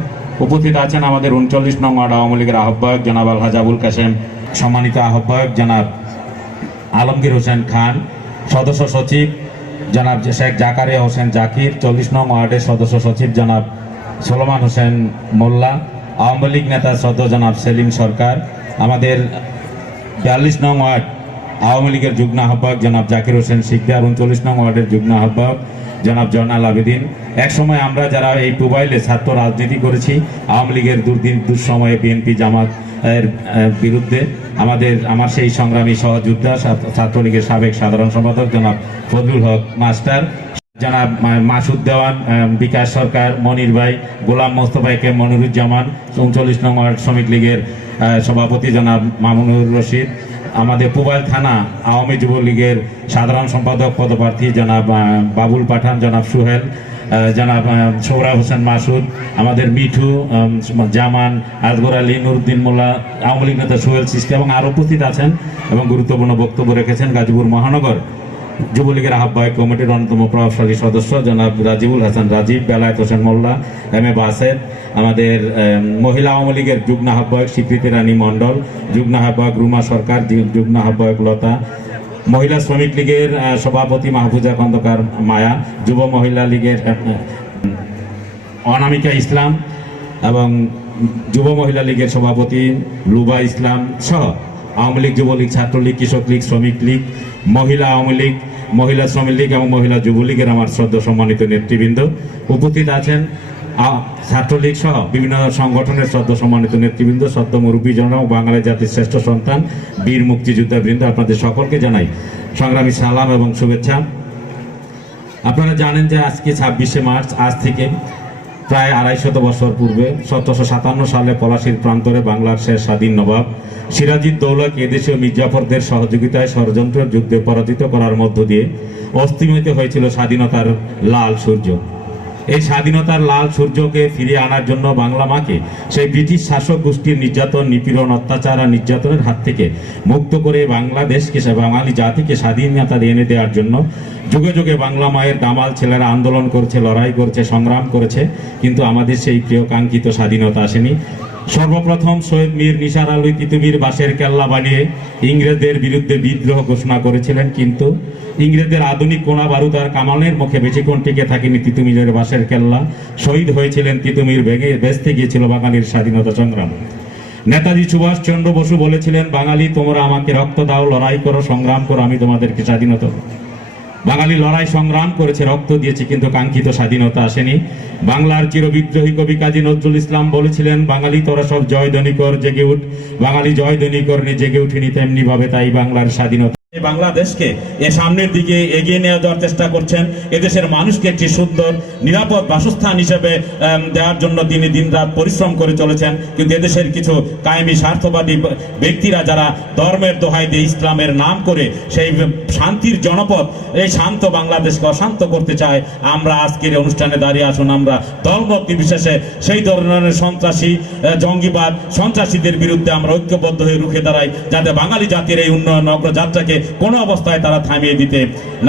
উপস্থিত আছেন আমাদের 39 নং ওয়ার্ড আওয়ামী লীগের আহ্বায়ক জনাব আলহাজ আবুল কাসেম, সম্মানিত আহ্বায়ক জনাব আলমগীর হোসেন খান, সদস্য সচিব জনাব শেখ জাকারিয়া হোসেন জাকির, 40 নং ওয়ার্ডের সদস্য সচিব জনাব সোলোমান হোসেন মোল্লা, আওয়ামী লীগ নেতা শ্রদ্ধেয় জনাব সেলিম সরকার, আমাদের 42 নং ওয়ার্ড আওয়ামী লীগের যুগ্ম আহ্বায়ক জনাব জাকির হোসেন শিকদার, 39 নং ওয়ার্ডের যুগ্ম আহ্বায়ক জনাব জয়নাল আবেদিন। একসময় আমরা যারা এই পুবাইলে ছাত্র রাজনীতি করেছি, আওয়ামী লীগের দুঃসময়ে বিএনপি জামাত এর বিরুদ্ধে আমার সেই সংগ্রামী সহযোদ্ধা ছাত্রলীগের সাবেক সাধারণ সম্পাদক জনাব ফজলুল হক মাস্টার, জনাব মাসুদ দেওয়ান, বিকাশ সরকার, মনির ভাই, গোলাম মোস্তফা কে, মনিরুজ্জামান, 39 নং ওয়ার্ড শ্রমিক লীগের সভাপতি জনাব মামুনুর রশিদ, আমাদের পুবাইল থানা আওয়ামী যুবলীগের সাধারণ সম্পাদক পদপ্রার্থী জনাব বাবুল পাঠান, জনাব সুহেল, জনাব সৌরভ হোসেন মাসুদ, আমাদের মিঠু, জামান, আসগর আলী, নুরুদ্দিন মোল্লা, আওয়ামী লীগ নেতা সোহেল চিশতি এবং আরও উপস্থিত আছেন এবং গুরুত্বপূর্ণ বক্তব্য রেখেছেন গাজীপুর মহানগর যুবলীগের আহ্বায়ক কমিটির অন্যতম প্রভাবশালী সদস্য জনাব রাজিবুল হাসান রাজীব, বেলায়েত হোসেন মোল্লা, এম এ বাসেদ, আমাদের মহিলা আওয়ামী লীগের যুগ্ম আহ্বায়ক স্বীকৃতি রানী মণ্ডল, যুগ্ম আহ্বায়ক রুমা সরকার, যুগ্ম আহ্বায়ক লতা, মহিলা শ্রমিক লীগের সভাপতি মাহফুজা খন্দকার মায়া, যুব মহিলা লীগের অনামিকা ইসলাম এবং যুব মহিলা লীগের সভাপতি লুবা ইসলাম সহ আওয়ামী লীগ, যুবলীগ, ছাত্রলীগ, কৃষক লীগ, শ্রমিক লীগ, মহিলা আওয়ামী লীগ, মহিলা শ্রমিক লীগ এবং মহিলা যুবলীগের আমার শ্রদ্ধা সম্মানিত নেতৃবৃন্দ উপস্থিত আছেন। ছাত্রলীগ সহ বিভিন্ন সংগঠনের শ্রদ্ধা সম্মানিত নেতৃবৃন্দ, সদ্য মুরব্বীজন ও বাঙালি জাতির শ্রেষ্ঠ সন্তান বীর মুক্তিযোদ্ধা বৃন্দ, আপনাদের সকলকে জানাই সংগ্রামী সালাম এবং শুভেচ্ছা। আপনারা জানেন যে আজকে 26শে মার্চ, আজ থেকে প্রায় 250 বছর পূর্বে 1757 সালে পলাশীর প্রান্তরে বাংলার শেষ স্বাধীন নবাব সিরাজউদ্দৌলা এদেশীয় মির্জাফরদের সহযোগিতায় ষড়যন্ত্রের যুদ্ধে পরাজিত করার মধ্য দিয়ে অস্তিমিত হয়েছিল স্বাধীনতার লাল সূর্য। এই স্বাধীনতার লাল সূর্যকে ফিরিয়ে আনার জন্য বাংলা মাকে সেই ব্রিটিশ শাসক গোষ্ঠীর নির্যাতন, নিপীড়ন, অত্যাচার আর নির্যাতনের হাত থেকে মুক্ত করে বাংলাদেশকে, বাঙালি জাতিকে স্বাধীনতা এনে দেওয়ার জন্য যুগে যুগে বাংলা মায়ের দামাল ছেলেরা আন্দোলন করছে, লড়াই করছে, সংগ্রাম করেছে, কিন্তু আমাদের সেই প্রিয় কাঙ্ক্ষিত স্বাধীনতা আসেনি। সর্বপ্রথম শহীদ মীর নিসার আলী তিতুমির বাঁশের কেল্লা বানিয়ে ইংরেজদের বিরুদ্ধে বিদ্রোহ ঘোষণা করেছিলেন, কিন্তু ইংরেজদের আধুনিক কোনা বারুদ আর কামানের মুখে বেশিক্ষণ টিকে থাকেনি তিতুমিরের বাঁশের কেল্লা। শহীদ হয়েছিলেন তিতুমির, ভেঙে বেঁচতে গিয়েছিল বাঙালির স্বাধীনতা সংগ্রাম। নেতাজি সুভাষ চন্দ্র বসু বলেছিলেন, বাঙালি তোমরা আমাকে রক্ত দাও, লড়াই করো, সংগ্রাম করো, আমি তোমাদেরকে স্বাধীনতা। বাঙালি লড়াই সংগ্রাম করেছে, রক্ত দিয়েছে, কিন্তু কাঙ্ক্ষিত স্বাধীনতা আসেনি। বাংলার চিরবিদ্রোহী কবি কাজী নজরুল ইসলাম বলেছিলেন, বাঙালি তোরা সব জয়ধ্বনি কর, জেগে উঠ। বাঙালি জয়ধ্বনি করনি, জেগে উঠিনি তেমনি ভাবে, তাই বাংলার স্বাধীনতা। বাংলাদেশকে এ সামনের দিকে এগিয়ে নিয়ে যাওয়ার চেষ্টা করছেন, এদেশের মানুষকে একটি সুন্দর নিরাপদ বাসস্থান হিসেবে দেওয়ার জন্য তিনি দিনরাত পরিশ্রম করে চলেছেন, কিন্তু এদেশের কিছু কায়েমি স্বার্থবাদী ব্যক্তিরা যারা ধর্মের দোহাই দিয়ে ইসলামের নাম করে সেই শান্তির জনপদ, এই শান্ত বাংলাদেশকে অশান্ত করতে চায়। আমরা আজকের অনুষ্ঠানে দাঁড়িয়ে আসুন, আমরা দলমত নির্বিশেষে সেই ধরনের সন্ত্রাসী, জঙ্গিবাদ, সন্ত্রাসীদের বিরুদ্ধে আমরা ঐক্যবদ্ধ হয়ে রুখে দাঁড়াই, যাতে বাঙালি জাতির এই উন্নয়ন অগ্রযাত্রাকে কোনো অবস্থায় তারা থামিয়ে দিতে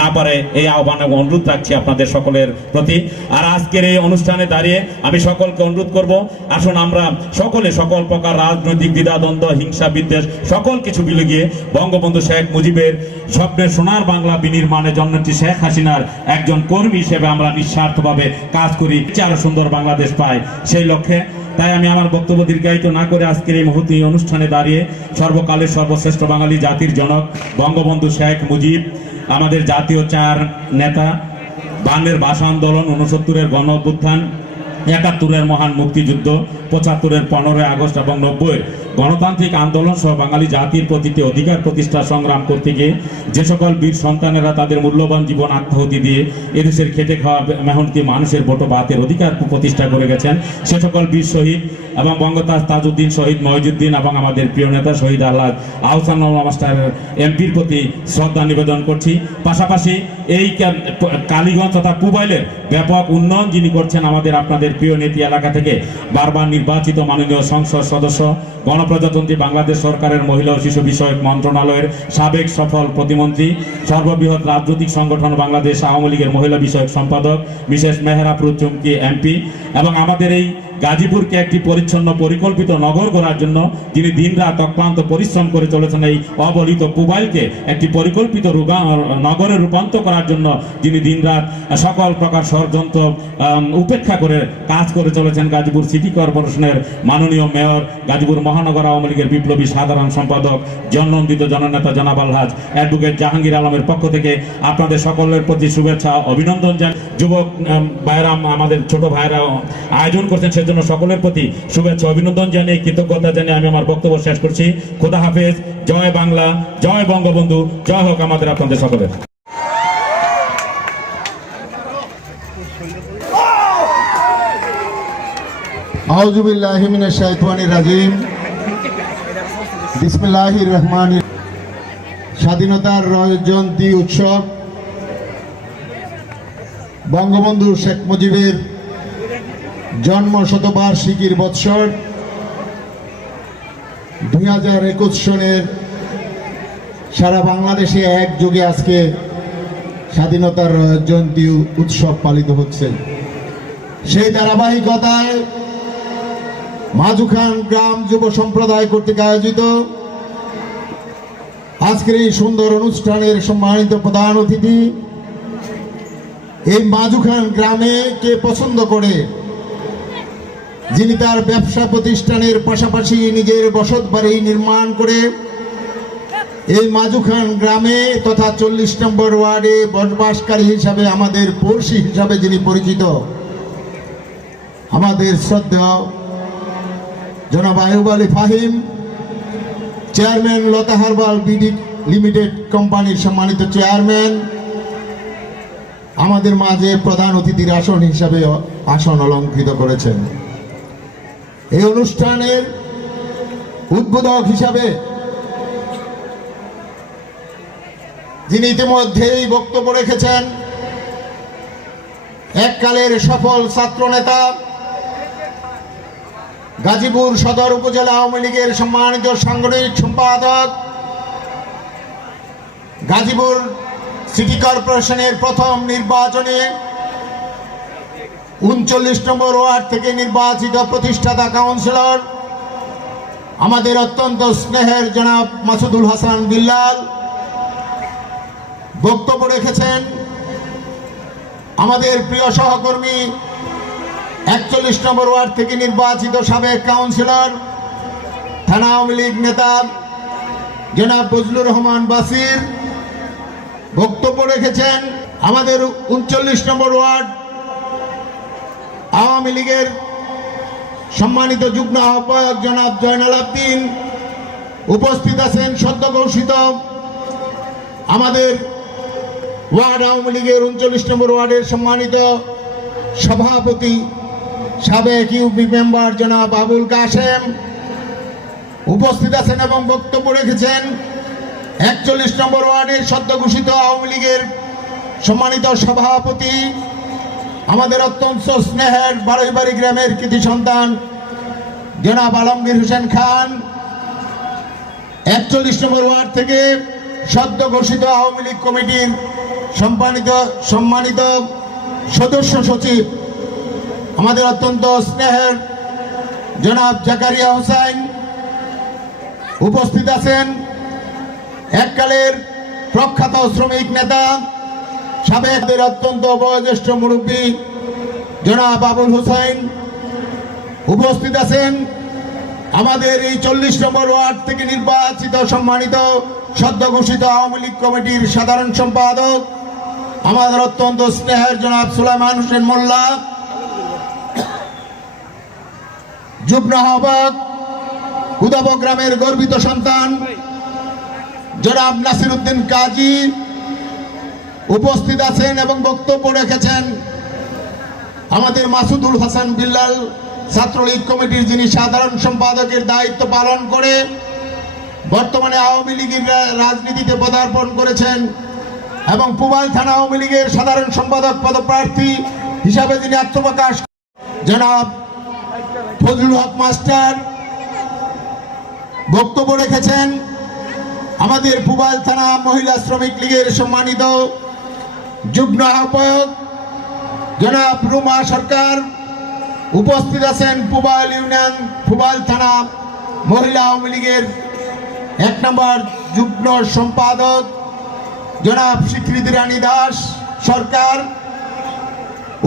না পারে। এই আহ্বান এবং অনুরোধ রাখছি আপনাদের সকলের প্রতি। আর আজকের এই অনুষ্ঠানে দাঁড়িয়ে আমি সকলকে অনুরোধ করব, আসুন আমরা সকলে সকল প্রকার রাজনৈতিক দ্বিধাদ্বন্দ্ব, হিংসা, বিদ্বেষ সকল কিছু ভুলে গিয়ে বঙ্গবন্ধু শেখ মুজিবের স্বপ্নের সোনার বাংলা বিনির্মাণে জন্মটি শেখ হাসিনার একজন কর্মী হিসেবে আমরা নিঃস্বার্থভাবে কাজ করি, আরো সুন্দর বাংলাদেশ পাই সেই লক্ষ্যে। তাই আমি আমার বক্তব্য দীর্ঘায়িত না করে আজকের এই মুহূর্তে অনুষ্ঠানে দাঁড়িয়ে সর্বকালের সর্বশ্রেষ্ঠ বাঙালি জাতির জনক বঙ্গবন্ধু শেখ মুজিব, আমাদের জাতীয় 4 নেতা, 52-এর ভাষা আন্দোলন, 69-এর গণ অভ্যুত্থান, 71-এর মহান মুক্তিযুদ্ধ, 75-এর 15ই আগস্ট এবং 90-এর গণতান্ত্রিক আন্দোলন সহ বাঙালি জাতির প্রতিটি অধিকার প্রতিষ্ঠা সংগ্রাম করতে গিয়ে যে সকল বীর সন্তানেরা তাদের মূল্যবান জীবন আত্মাহুতি দিয়ে এদেশের খেটে খাওয়া মেহনতি মানুষের ভোটো বাতের অধিকার প্রতিষ্ঠা করে গেছেন, সে সকল বীর শহীদ এবং বঙ্গতাজ তাজউদ্দিন, শহীদ মহিজুদ্দিন এবং আমাদের প্রিয় নেতা শহীদ আহ্লাদ আহসানুল মাস্টার এমপির প্রতি শ্রদ্ধা নিবেদন করছি। পাশাপাশি এই কালীগঞ্জ তথা পুবাইলের ব্যাপক উন্নয়ন যিনি করছেন, আমাদের আপনাদের প্রিয় নেত্রী এলাকা থেকে বারবার নির্বাচিত মাননীয় সংসদ সদস্য, গণপ্রজাতন্ত্রী বাংলাদেশ সরকারের মহিলা ও শিশু বিষয়ক মন্ত্রণালয়ের সাবেক সফল প্রতিমন্ত্রী, সর্ববৃহৎ রাজনৈতিক সংগঠন বাংলাদেশ আওয়ামী লীগের মহিলা বিষয়ক সম্পাদক বিশেষ মেহরাপুর চুমকি এমপি এবং আমাদের এই গাজীপুরকে একটি পরিচ্ছন্ন পরিকল্পিত নগর করার জন্য যিনি দিনরাত অক্লান্ত পরিশ্রম করে চলেছেন, এই অবলিত পুবাইলকে একটি পরিকল্পিত নগরে রূপান্তর করার জন্য যিনি দিনরাত সকল প্রকার ষড়যন্ত্র উপেক্ষা করে কাজ করে চলেছেন, গাজীপুর সিটি কর্পোরেশনের মাননীয় মেয়র, গাজীপুর মহানগর আওয়ামী লীগের বিপ্লবী সাধারণ সম্পাদক, জননন্দিত জননেতা জনাব আলহাজ অ্যাডভোকেট জাহাঙ্গীর আলমের পক্ষ থেকে আপনাদের সকলের প্রতি শুভেচ্ছা অভিনন্দন জানাই। যুবক ভাইরা, আমাদের ছোট ভাইরা আয়োজন করছেন, সেজন্য সকলের প্রতি শুভেচ্ছা অভিনন্দন জানিয়ে কৃতজ্ঞতা জানিয়ে আমি আমার বক্তব্য শেষ করছি। খোদা হাফেজ। জয় বাংলা, জয় বঙ্গবন্ধু, জয় হোক আমাদের আপনাদের সকলের। আউযু বিল্লাহি মিনাশ শাইতানির রাজিম। বিসমিল্লাহির রহমানির। স্বাধীনতার জয়ন্তী উৎসব, বঙ্গবন্ধু শেখ মুজিবের জন্ম শতবার্ষিকীর বৎসর 2021 সনের সারা বাংলাদেশে একযোগে আজকে স্বাধীনতার জয়ন্তী উৎসব পালিত হচ্ছে। সেই ধারাবাহিকতায় মাজুখান গ্রাম যুব সম্প্রদায় কর্তৃক আয়োজিত আজকের এই সুন্দর অনুষ্ঠানের সম্মানিত প্রধান অতিথি, এই মাজুখান গ্রামে কে পছন্দ করে, যিনি তার ব্যবসা প্রতিষ্ঠানের পাশাপাশি নিজের বসত বাড়ি নির্মাণ করে এই মাজুখান গ্রামে তথা 40 নম্বর ওয়ার্ডে বসবাসকারী হিসাবে, আমাদের পড়শি হিসাবে যিনি পরিচিত, আমাদের শ্রদ্ধেয় জনাব আইয়ুব আলী ফাহিম, চেয়ারম্যান লতা হার্বাল বিডি লিমিটেড কোম্পানির সম্মানিত চেয়ারম্যান, আমাদের মাঝে প্রধান অতিথির আসন হিসাবে আসন অলঙ্কৃত করেছেন। এই অনুষ্ঠানের উদ্বোধক হিসাবে যিনি ইতিমধ্যেই বক্তব্য রেখেছেন, এককালের সফল ছাত্র নেতা, গাজীপুর সদর উপজেলা আওয়ামী লীগের সম্মানিত সাংগঠনিক সম্পাদক, গাজীপুর সিটি কর্পোরেশনের প্রথম নির্বাচনে 39 নম্বর ওয়ার্ড থেকে নির্বাচিত প্রতিষ্ঠাতা কাউন্সিলর, আমাদের অত্যন্ত স্নেহের জনাব মাসুদুল হাসান বিল্লাল বক্তব্য রেখেছেন। আমাদের প্রিয় সহকর্মী 41 নম্বর ওয়ার্ড থেকে নির্বাচিত সাবেক কাউন্সিলর, থানা আওয়ামী লীগ নেতা জনাব বজলুর রহমান বাসির বক্তব্য রেখেছেন। আমাদের 39 নম্বর ওয়ার্ড আওয়ামী লীগের সম্মানিত যুগ্ম আহ্বায়ক জনাব জয়নাল আবদিন উপস্থিত আছেন। সদ্য ঘোষিত আমাদের ওয়ার্ড আওয়ামী লীগের 39 নম্বর ওয়ার্ডের সম্মানিত সভাপতি, সাবেক ইউপি মেম্বার জনাব আবুল কাশেম উপস্থিত আছেন এবং বক্তব্য রেখেছেন। 41 নম্বর ওয়ার্ডের সদ্য ঘোষিত আওয়ামী লীগের সম্মানিত সভাপতি, আমাদের অত্যন্ত স্নেহের বারৈবাড়ি গ্রামের কৃতি সন্তান জনাব আলমগীর হোসেন খান। 41 নম্বর ওয়ার্ড থেকে সদ্য ঘোষিত আওয়ামী লীগ কমিটির সম্মানিত সদস্য সচিব, আমাদের অত্যন্ত স্নেহের জনাব জাকারিয়া হোসেন উপস্থিত আছেন। এককালের প্রখ্যাত শ্রমিক নেতা, সাবেকদের অত্যন্ত বয়োজ্যেষ্ঠ মুরব্বী জনাব আবুল হোসেন উপস্থিত আছেন। আমাদের এই 40 নম্বর ওয়ার্ড থেকে নির্বাচিত সম্মানিত সদ্য ঘোষিত আওয়ামী লীগ কমিটির সাধারণ সম্পাদক, আমাদের অত্যন্ত স্নেহের জনাব সুলাইমান হোসেন মোল্লা, যুগ্ম আহ্বায়ক কুদাব গ্রামের গর্বিত সন্তান জনাব নাসির উদ্দিন কাজী উপস্থিত আছেন এবং বক্তব্য রেখেছেন। আমাদের মাসুদুল হাসান বিল্লাল ছাত্রলীগ কমিটির যিনি সাধারণ সম্পাদকের দায়িত্ব পালন করে বর্তমানে আওয়ামী লীগের রাজনীতিতে পদার্পণ করেছেন এবং পুবাইল থানা আওয়ামী লীগের সাধারণ সম্পাদক পদপ্রার্থী হিসাবে যিনি আত্মপ্রকাশ জনাব ফজলুল হক মাস্টার বক্তব্য রেখেছেন। আমাদের পুবাইল থানা মহিলা শ্রমিক লীগের সম্মানিত যুগ্ম আহ্বায়ক জনাব রুমা সরকার উপস্থিত আছেন পুবাইল ইউনিয়ন পুবাইল থানা মহিলা আওয়ামী লীগের 1 নম্বর যুগ্ম সম্পাদক জনাব স্বীকৃতি রানী দাস সরকার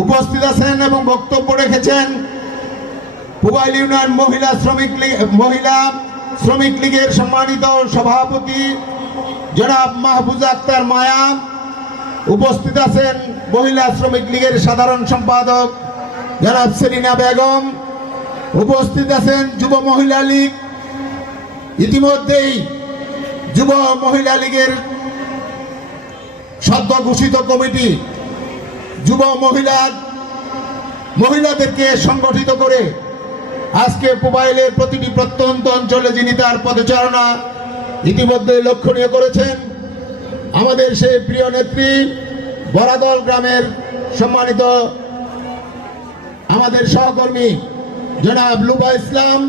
উপস্থিত আছেন এবং বক্তব্য রেখেছেন পুবাইল ইউনিয়ন মহিলা শ্রমিক লীগের সম্মানিত সভাপতি জনাব মাহফুজা আক্তার মায়া উপস্থিত আছেন মহিলা শ্রমিক লীগের সাধারণ সম্পাদক জনাব সেলিনা বেগম উপস্থিত আছেন যুব মহিলা লীগ ইতিমধ্যেই যুব মহিলা লীগের সদ্য ঘোষিত কমিটি যুব মহিলাদেরকে সংগঠিত করে আজকে পুবাইলের প্রতিটি প্রত্যন্ত অঞ্চলে যিনি তার পদচারণা ইতিমধ্যে লক্ষণীয় করেছেন আমাদের সেই প্রিয় নেত্রী বরাদল গ্রামের সম্মানিত আমাদের সহকর্মী জনাব লুবা ইসলাম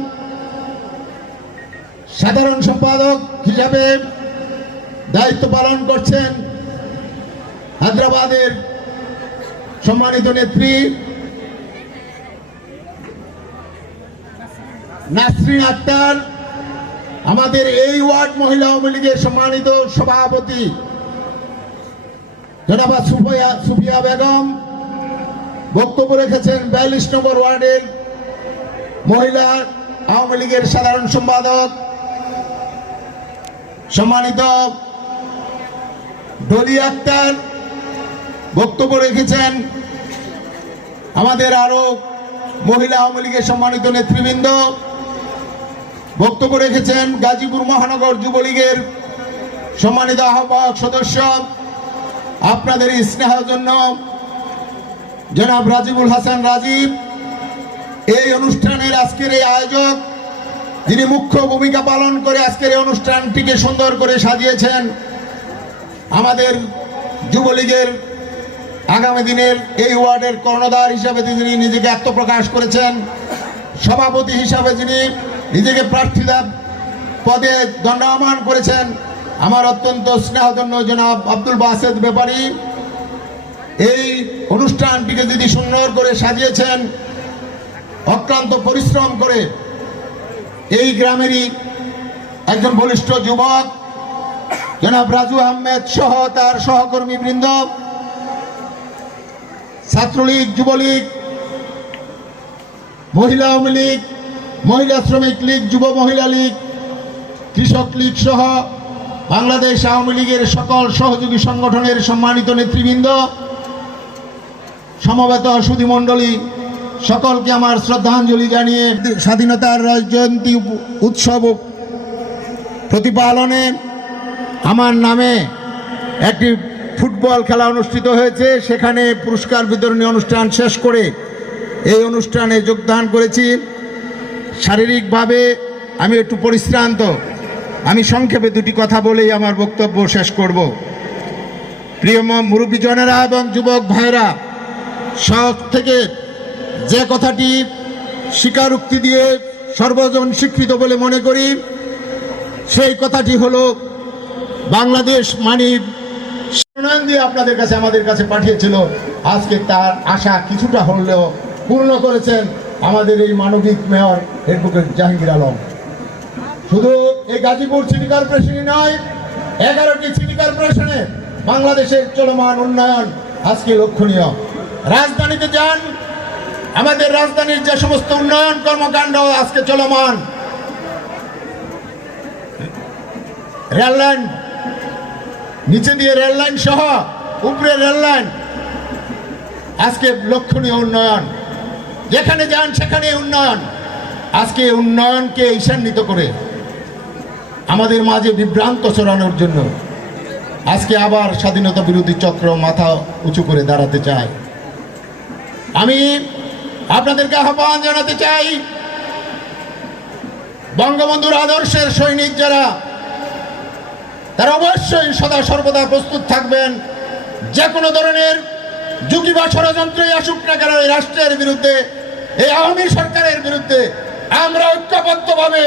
সাধারণ সম্পাদক হিসাবে দায়িত্ব পালন করছেন হায়দ্রাবাদের সম্মানিত নেত্রী নাসরিন আক্তার আমাদের এই ওয়ার্ড মহিলা আওয়ামী লীগের সম্মানিত সভাপতি জনাবা সুফিয়া বেগম বক্তব্য রেখেছেন 42 নম্বর ওয়ার্ডের মহিলা আওয়ামী লীগের সাধারণ সম্পাদক সম্মানিত ডলি আক্তার বক্তব্য রেখেছেন আমাদের আরো মহিলা আওয়ামী লীগের সম্মানিত নেতৃবৃন্দ বক্তব্য রেখেছেন গাজীপুর মহানগর যুবলীগের সম্মানিত আহ্বায়ক সদস্য আপনাদের স্নেহের জন্য জনাব রাজিবুল হাসান রাজীব এই অনুষ্ঠানের আজকের এই আয়োজক যিনি মুখ্য ভূমিকা পালন করে আজকের এই অনুষ্ঠানটিকে সুন্দর করে সাজিয়েছেন আমাদের যুবলীগের আগামী দিনের এই ওয়ার্ডের কর্ণধার হিসাবে যিনি নিজেকে আত্মপ্রকাশ করেছেন সভাপতি হিসাবে যিনি নিজেকে প্রার্থিতা পদে দণ্ডায়মান করেছেন আমার অত্যন্ত স্নেহধন্য জনাব আব্দুল বাসেদ ব্যাপারী এই অনুষ্ঠানটিকে যিনি সুন্দর করে সাজিয়েছেন অক্লান্ত পরিশ্রম করে এই গ্রামেরই একজন বলিষ্ঠ যুবক জনাব রাজু আহমেদ সহ তার সহকর্মী বৃন্দ ছাত্রলীগ যুবলীগ মহিলা আওয়ামী লীগ মহিলা শ্রমিক লীগ যুব মহিলা লীগ কৃষক লীগ সহ বাংলাদেশ আওয়ামী লীগের সকল সহযোগী সংগঠনের সম্মানিত নেতৃবৃন্দ সমবেত সুধীমণ্ডলী সকলকে আমার শ্রদ্ধাঞ্জলি জানিয়ে স্বাধীনতার জয়ন্তী উৎসব প্রতিপালনে আমার নামে একটি ফুটবল খেলা অনুষ্ঠিত হয়েছে সেখানে পুরস্কার বিতরণী অনুষ্ঠান শেষ করে এই অনুষ্ঠানে যোগদান করেছি শারীরিকভাবে আমি একটু পরিশ্রান্ত আমি সংক্ষেপে দুটি কথা বলেই আমার বক্তব্য শেষ করব প্রিয় মুরব্বীজনেরা এবং যুবক ভাইরা সব থেকে যে কথাটি স্বীকারোক্তি দিয়ে সর্বজন স্বীকৃত বলে মনে করি সেই কথাটি হলো বাংলাদেশ উন্নয়ন দিয়ে আপনাদের কাছে আমাদের কাছে পাঠিয়েছিল আজকে তার আশা কিছুটা হলেও পূর্ণ করেছেন আমাদের এই মানবিক মেয়র অ্যাডভোকেট জাহাঙ্গীর আলম শুধু এই গাজীপুর সিটি কর্পোরেশনই নয় 11টি সিটি কর্পোরেশনে বাংলাদেশের চলমান উন্নয়ন আজকে লক্ষণীয় রাজধানীতে যান আমাদের রাজধানীর যে সমস্ত উন্নয়ন কর্মকাণ্ড আজকে চলমান রেললাইন নিচে দিয়ে রেললাইন সহ উপরে রেললাইন আজকে লক্ষণীয় উন্নয়ন যেখানে যান সেখানে উন্নয়ন আজকে উন্নয়নকে ঈশান্বিত করে আমাদের মাঝে বিভ্রান্ত ছড়ানোর জন্য আজকে আবার স্বাধীনতা বিরোধী চক্র মাথা উঁচু করে দাঁড়াতে চায় আমি আপনাদেরকে আহ্বান জানাতে চাই বঙ্গবন্ধুর আদর্শের সৈনিক যারা তারা অবশ্যই সদা সর্বদা প্রস্তুত থাকবেন যে কোনো ধরনের ঝুঁকি বা ষড়যন্ত্রই আসুক না কেন এই রাষ্ট্রের বিরুদ্ধে এই আওয়ামী সরকারের বিরুদ্ধে আমরা ঐক্যবদ্ধভাবে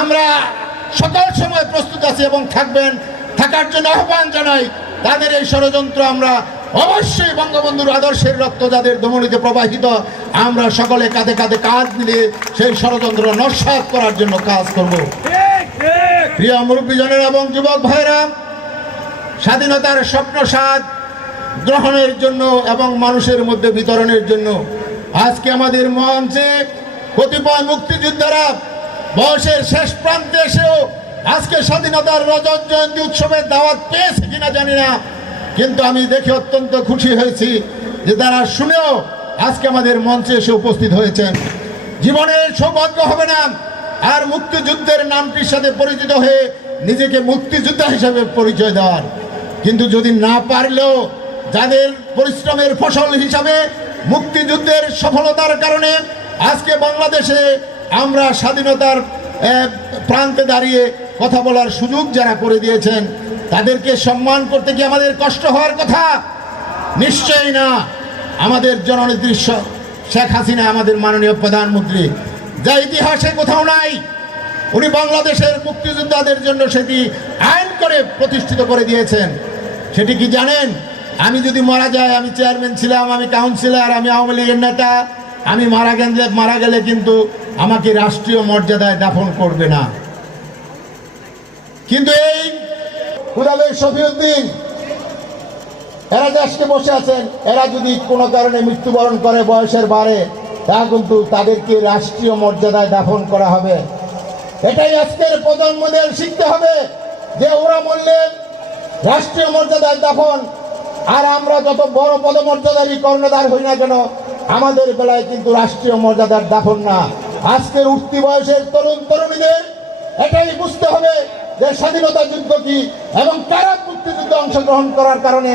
আমরা সকল সময় প্রস্তুত আছি এবং থাকার জন্য আহ্বান জানাই তাদের এই ষড়যন্ত্র আমরা অবশ্যই বঙ্গবন্ধুর আদর্শের রক্ত যাদের ধমনীতে প্রবাহিত, আমরা সকলে কাঁধে কাঁধে কাঁধ মিলিয়ে সেই ষড়যন্ত্র নস্যাৎ করার জন্য কাজ করব। প্রিয় মুরব্বীজনেরা এবং যুবক ভাইরা, স্বাধীনতার স্বপ্নসাদ গ্রহণের জন্য এবং মানুষের মধ্যে বিতরণের জন্য আজকে আমাদের মঞ্চে কতিপয় মুক্তিযোদ্ধারা বয়সের শেষ প্রান্তে এসেও আজকে স্বাধীনতার রজত জয়ন্তী উৎসবের দাওয়াত পেয়েছে কিনা জানি না, কিন্তু আমি দেখে অত্যন্ত খুশি হয়েছি যে তারা শুনেও আজকে আমাদের মঞ্চে এসে উপস্থিত হয়েছেন। জীবনের সৌভাগ্য হবে না আর মুক্তিযুদ্ধের নামটির সাথে পরিচিত হয়ে নিজেকে মুক্তিযোদ্ধা হিসেবে পরিচয় দেওয়ার, কিন্তু যদি না পারলেও যাদের পরিশ্রমের ফসল হিসাবে মুক্তিযুদ্ধের সফলতার কারণে আজকে বাংলাদেশে আমরা স্বাধীনতার প্রান্তে দাঁড়িয়ে কথা বলার সুযোগ যারা করে দিয়েছেন, তাদেরকে সম্মান করতে কি আমাদের কষ্ট হওয়ার কথা? নিশ্চয়ই না। আমাদের জননেত্রী শেখ হাসিনা, আমাদের মাননীয় প্রধানমন্ত্রী, যা ইতিহাসে কোথাও নাই, উনি বাংলাদেশের মুক্তিযোদ্ধাদের জন্য সেটি আইন করে প্রতিষ্ঠিত করে দিয়েছেন। সেটি কি জানেন? আমি যদি মারা যাই, আমি চেয়ারম্যান ছিলাম, আমি কাউন্সিলর, আমি আওয়ামী লীগের নেতা, আমি মারা গেলে কিন্তু আমাকে রাষ্ট্রীয় মর্যাদায় দাফন করবে না। কিন্তু এই খুদালের শফিউদ্দিন, এরা দেশকে বসে আছেন, এরা যদি কোনো কারণে মৃত্যুবরণ করে বয়সের বাড়ে, তা কিন্তু তাদেরকে রাষ্ট্রীয় মর্যাদায় দাফন করা হবে। এটাই আজকের প্রজন্মদের শিখতে হবে যে ওরা মরলে রাষ্ট্রীয় মর্যাদায় দাফন, আর আমরা যত বড় পদমর্যাদারই কর্ণধার হই না কেন, আমাদের বেলায় কিন্তু রাষ্ট্রীয় মর্যাদার দাফন না। আজকের উঠতি বয়সের তরুণ তরুণীদের এটাই বুঝতে হবে যে স্বাধীনতা যুদ্ধ কি এবং কারা মুক্তিযুদ্ধে অংশগ্রহণ করার কারণে,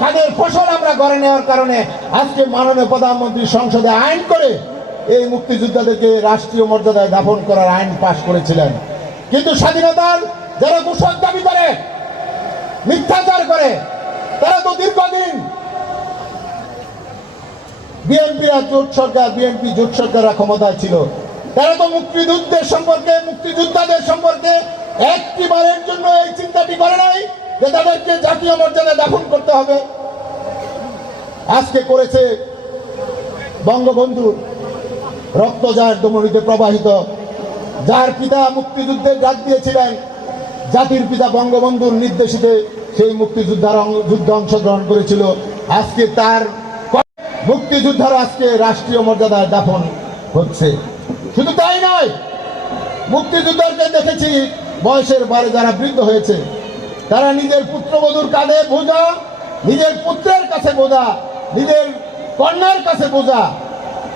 কাদের ফসল আমরা ঘরে নেওয়ার কারণে আজকে মাননীয় প্রধানমন্ত্রী সংসদে আইন করে এই মুক্তিযোদ্ধাদেরকে রাষ্ট্রীয় মর্যাদায় দাফন করার আইন পাশ করেছিলেন। কিন্তু স্বাধীনতার যারা ঘোষক দাবি করে, মিথ্যাচার করে, তারা তো দীর্ঘদিন বিএনপি জোট সরকাররা ক্ষমতায় ছিল, তারা তো মুক্তিযুদ্ধের সম্পর্কে, মুক্তিযোদ্ধাদের সম্পর্কে একটিবারের জন্য এই চিন্তাটি করে নাই যে তাদেরকে জাতীয় মর্যাদায় দাফন করতে হবে। আজকে করেছে বঙ্গবন্ধু রক্ত যার ধমনীতে প্রবাহিত, যার পিতা মুক্তিযুদ্ধের ডাক দিয়েছিলেন, জাতির পিতা বঙ্গবন্ধুর নির্দেশিত সেই যুদ্ধে অংশগ্রহণ করেছিল। আজকে তার মুক্তিযোদ্ধারা আজকে রাষ্ট্রীয় মর্যাদায় দাফন হচ্ছে। শুধু তাই নয়, মুক্তিযোদ্ধাকে দেখেছি বয়সের বারে যারা বৃদ্ধ হয়েছে, তারা নিজের পুত্রবধূর কাঁধে বোঝা, নিজের পুত্রের কাছে বোঝা, নিজের কন্যার কাছে বোঝা,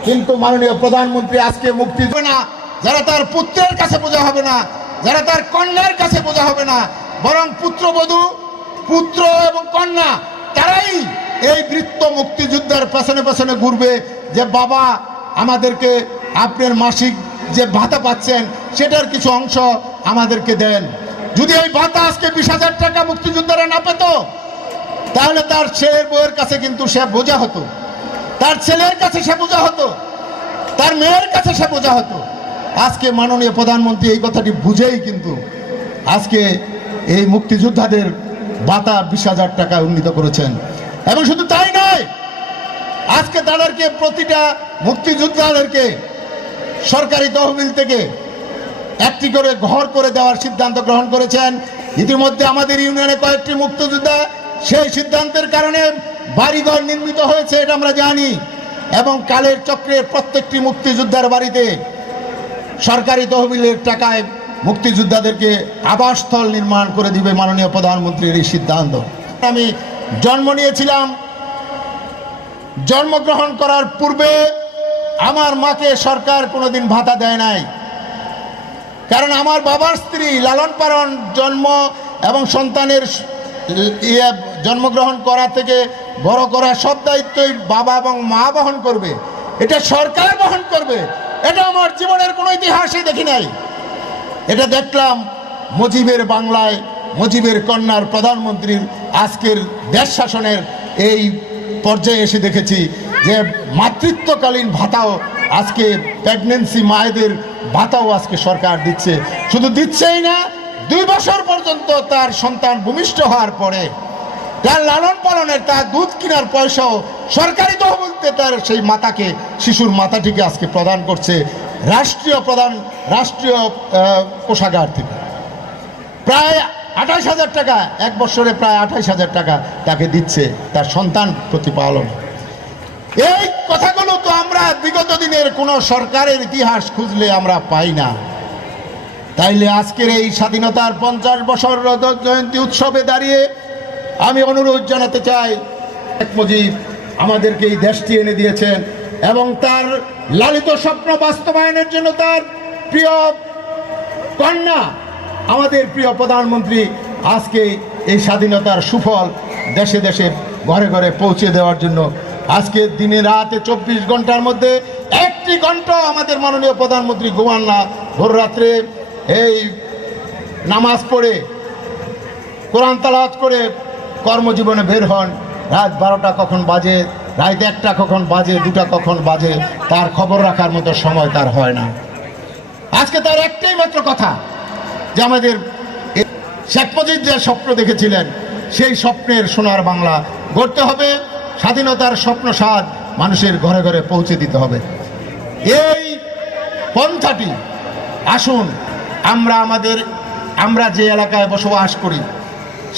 কিন্তু মাননীয় প্রধানমন্ত্রী আজকে মুক্তি দেবে না। যারা তার পুত্রের কাছে বোঝা হবে না, যারা তার কন্যার কাছে বোঝা হবে না, বরং পুত্রবধূ, পুত্র এবং কন্যা তারাই এই বৃত্ত মুক্তিযুদ্ধের পেছনে পেছনে ঘুরবে যে বাবা আমাদেরকে আপনার মাসিক যে ভাতা পাচ্ছেন সেটার কিছু অংশ আমাদেরকে দেন। যদি এই ভাতা আজকে 20,000 টাকা মুক্তিযোদ্ধারা না পেত, তাহলে তার ছেলের বউয়ের কাছে কিন্তু সে বোঝা হতো, তার ছেলের কাছে সে বোঝা হতো, তার মেয়ের কাছে সে বোঝা হতো। আজকে মাননীয় প্রধানমন্ত্রী এই কথাটি বুঝেই কিন্তু আজকে এই মুক্তিযোদ্ধাদের ভাতা 20,000 টাকা উন্নীত করেছেন। এবং শুধু তাই নয়, আজকে তাদেরকে প্রতিটা মুক্তিযোদ্ধাদেরকে সরকারি তহবিল থেকে একটি করে ঘর করে দেওয়ার সিদ্ধান্ত গ্রহণ করেছেন। ইতিমধ্যে আমাদের ইউনিয়নে কয়েকটি মুক্তিযোদ্ধা সেই সিদ্ধান্তের কারণে বাড়িঘর নির্মিত হয়েছে, এটা আমরা জানি। এবং কালের চক্রে প্রত্যেকটি মুক্তিযোদ্ধার বাড়িতে সরকারি তহবিলের টাকায় মুক্তিযোদ্ধাদেরকে আবাসস্থল নির্মাণ করে দিবে মাননীয় প্রধানমন্ত্রীর এই সিদ্ধান্ত। আমি জন্ম নিয়েছিলাম, জন্মগ্রহণ করার পূর্বে আমার মাকে সরকার কোনোদিন ভাতা দেয় নাই, কারণ আমার বাবার স্ত্রী লালন পালন, জন্ম এবং সন্তানের জন্মগ্রহণ করা থেকে বড় করা সব দায়িত্বই বাবা এবং মা বহন করবে, এটা সরকার বহন করবে। এটা আমার জীবনের কোনো ইতিহাসই দেখি নাই। এটা দেখলাম মুজিবের বাংলায়, মুজিবের কন্যার প্রধানমন্ত্রীর আজকের দেশ শাসনের এই পর্যায়ে এসে দেখেছি যে মাতৃত্বকালীন ভাতাও আজকে প্রেগনেন্সি মায়েদের ভাতাও আজকে সরকার দিচ্ছে। শুধু দিচ্ছেই না, 2 বছর পর্যন্ত তার সন্তান ভূমিষ্ঠ হওয়ার পরে তার লালন পালনের, তার দুধ কেনার পয়সাও সরকারি তহবিলতে তার সেই মাতাকে, শিশুর মাতাটিকে আজকে প্রদান করছে রাষ্ট্রীয় কোষাগার থেকে। প্রায় 28,000 টাকা, এক বছরে প্রায় 28,000 টাকা তাকে দিচ্ছে তার সন্তান প্রতিপালন। এই কথাগুলো তো আমরা বিগত দিনের কোনো সরকারের ইতিহাস খুঁজলে আমরা পাই না। তাইলে আজকের এই স্বাধীনতার 50 বছর রজত জয়ন্তী উৎসবে দাঁড়িয়ে আমি অনুরোধ জানাতে চাই, শেখ মুজিব আমাদেরকে এই দেশটি এনে দিয়েছেন এবং তার লালিত স্বপ্ন বাস্তবায়নের জন্য তার প্রিয় কন্যা আমাদের প্রিয় প্রধানমন্ত্রী আজকে এই স্বাধীনতার সুফল দেশে দেশে ঘরে ঘরে পৌঁছে দেওয়ার জন্য আজকে দিনে রাতে 24 ঘন্টার মধ্যে 1টি ঘন্টা আমাদের মাননীয় প্রধানমন্ত্রী ঘুমান না, ভোর রাত্রে এই নামাজ পড়ে কোরআন তালাওয়াত করে কর্মজীবনে বের হন। রাত 12টা কখন বাজে, রাত 1টা কখন বাজে, 2টা কখন বাজে, তার খবর রাখার মতো সময় তার হয় না। আজকে তার একটাই মাত্র কথা যে আমাদের শেখ মুজিব যে স্বপ্ন দেখেছিলেন সেই স্বপ্নের সোনার বাংলা গড়তে হবে, স্বাধীনতার স্বপ্ন স্বাদ মানুষের ঘরে ঘরে পৌঁছে দিতে হবে। এই পন্থাটি আসুন আমরা যে এলাকায় বসবাস করি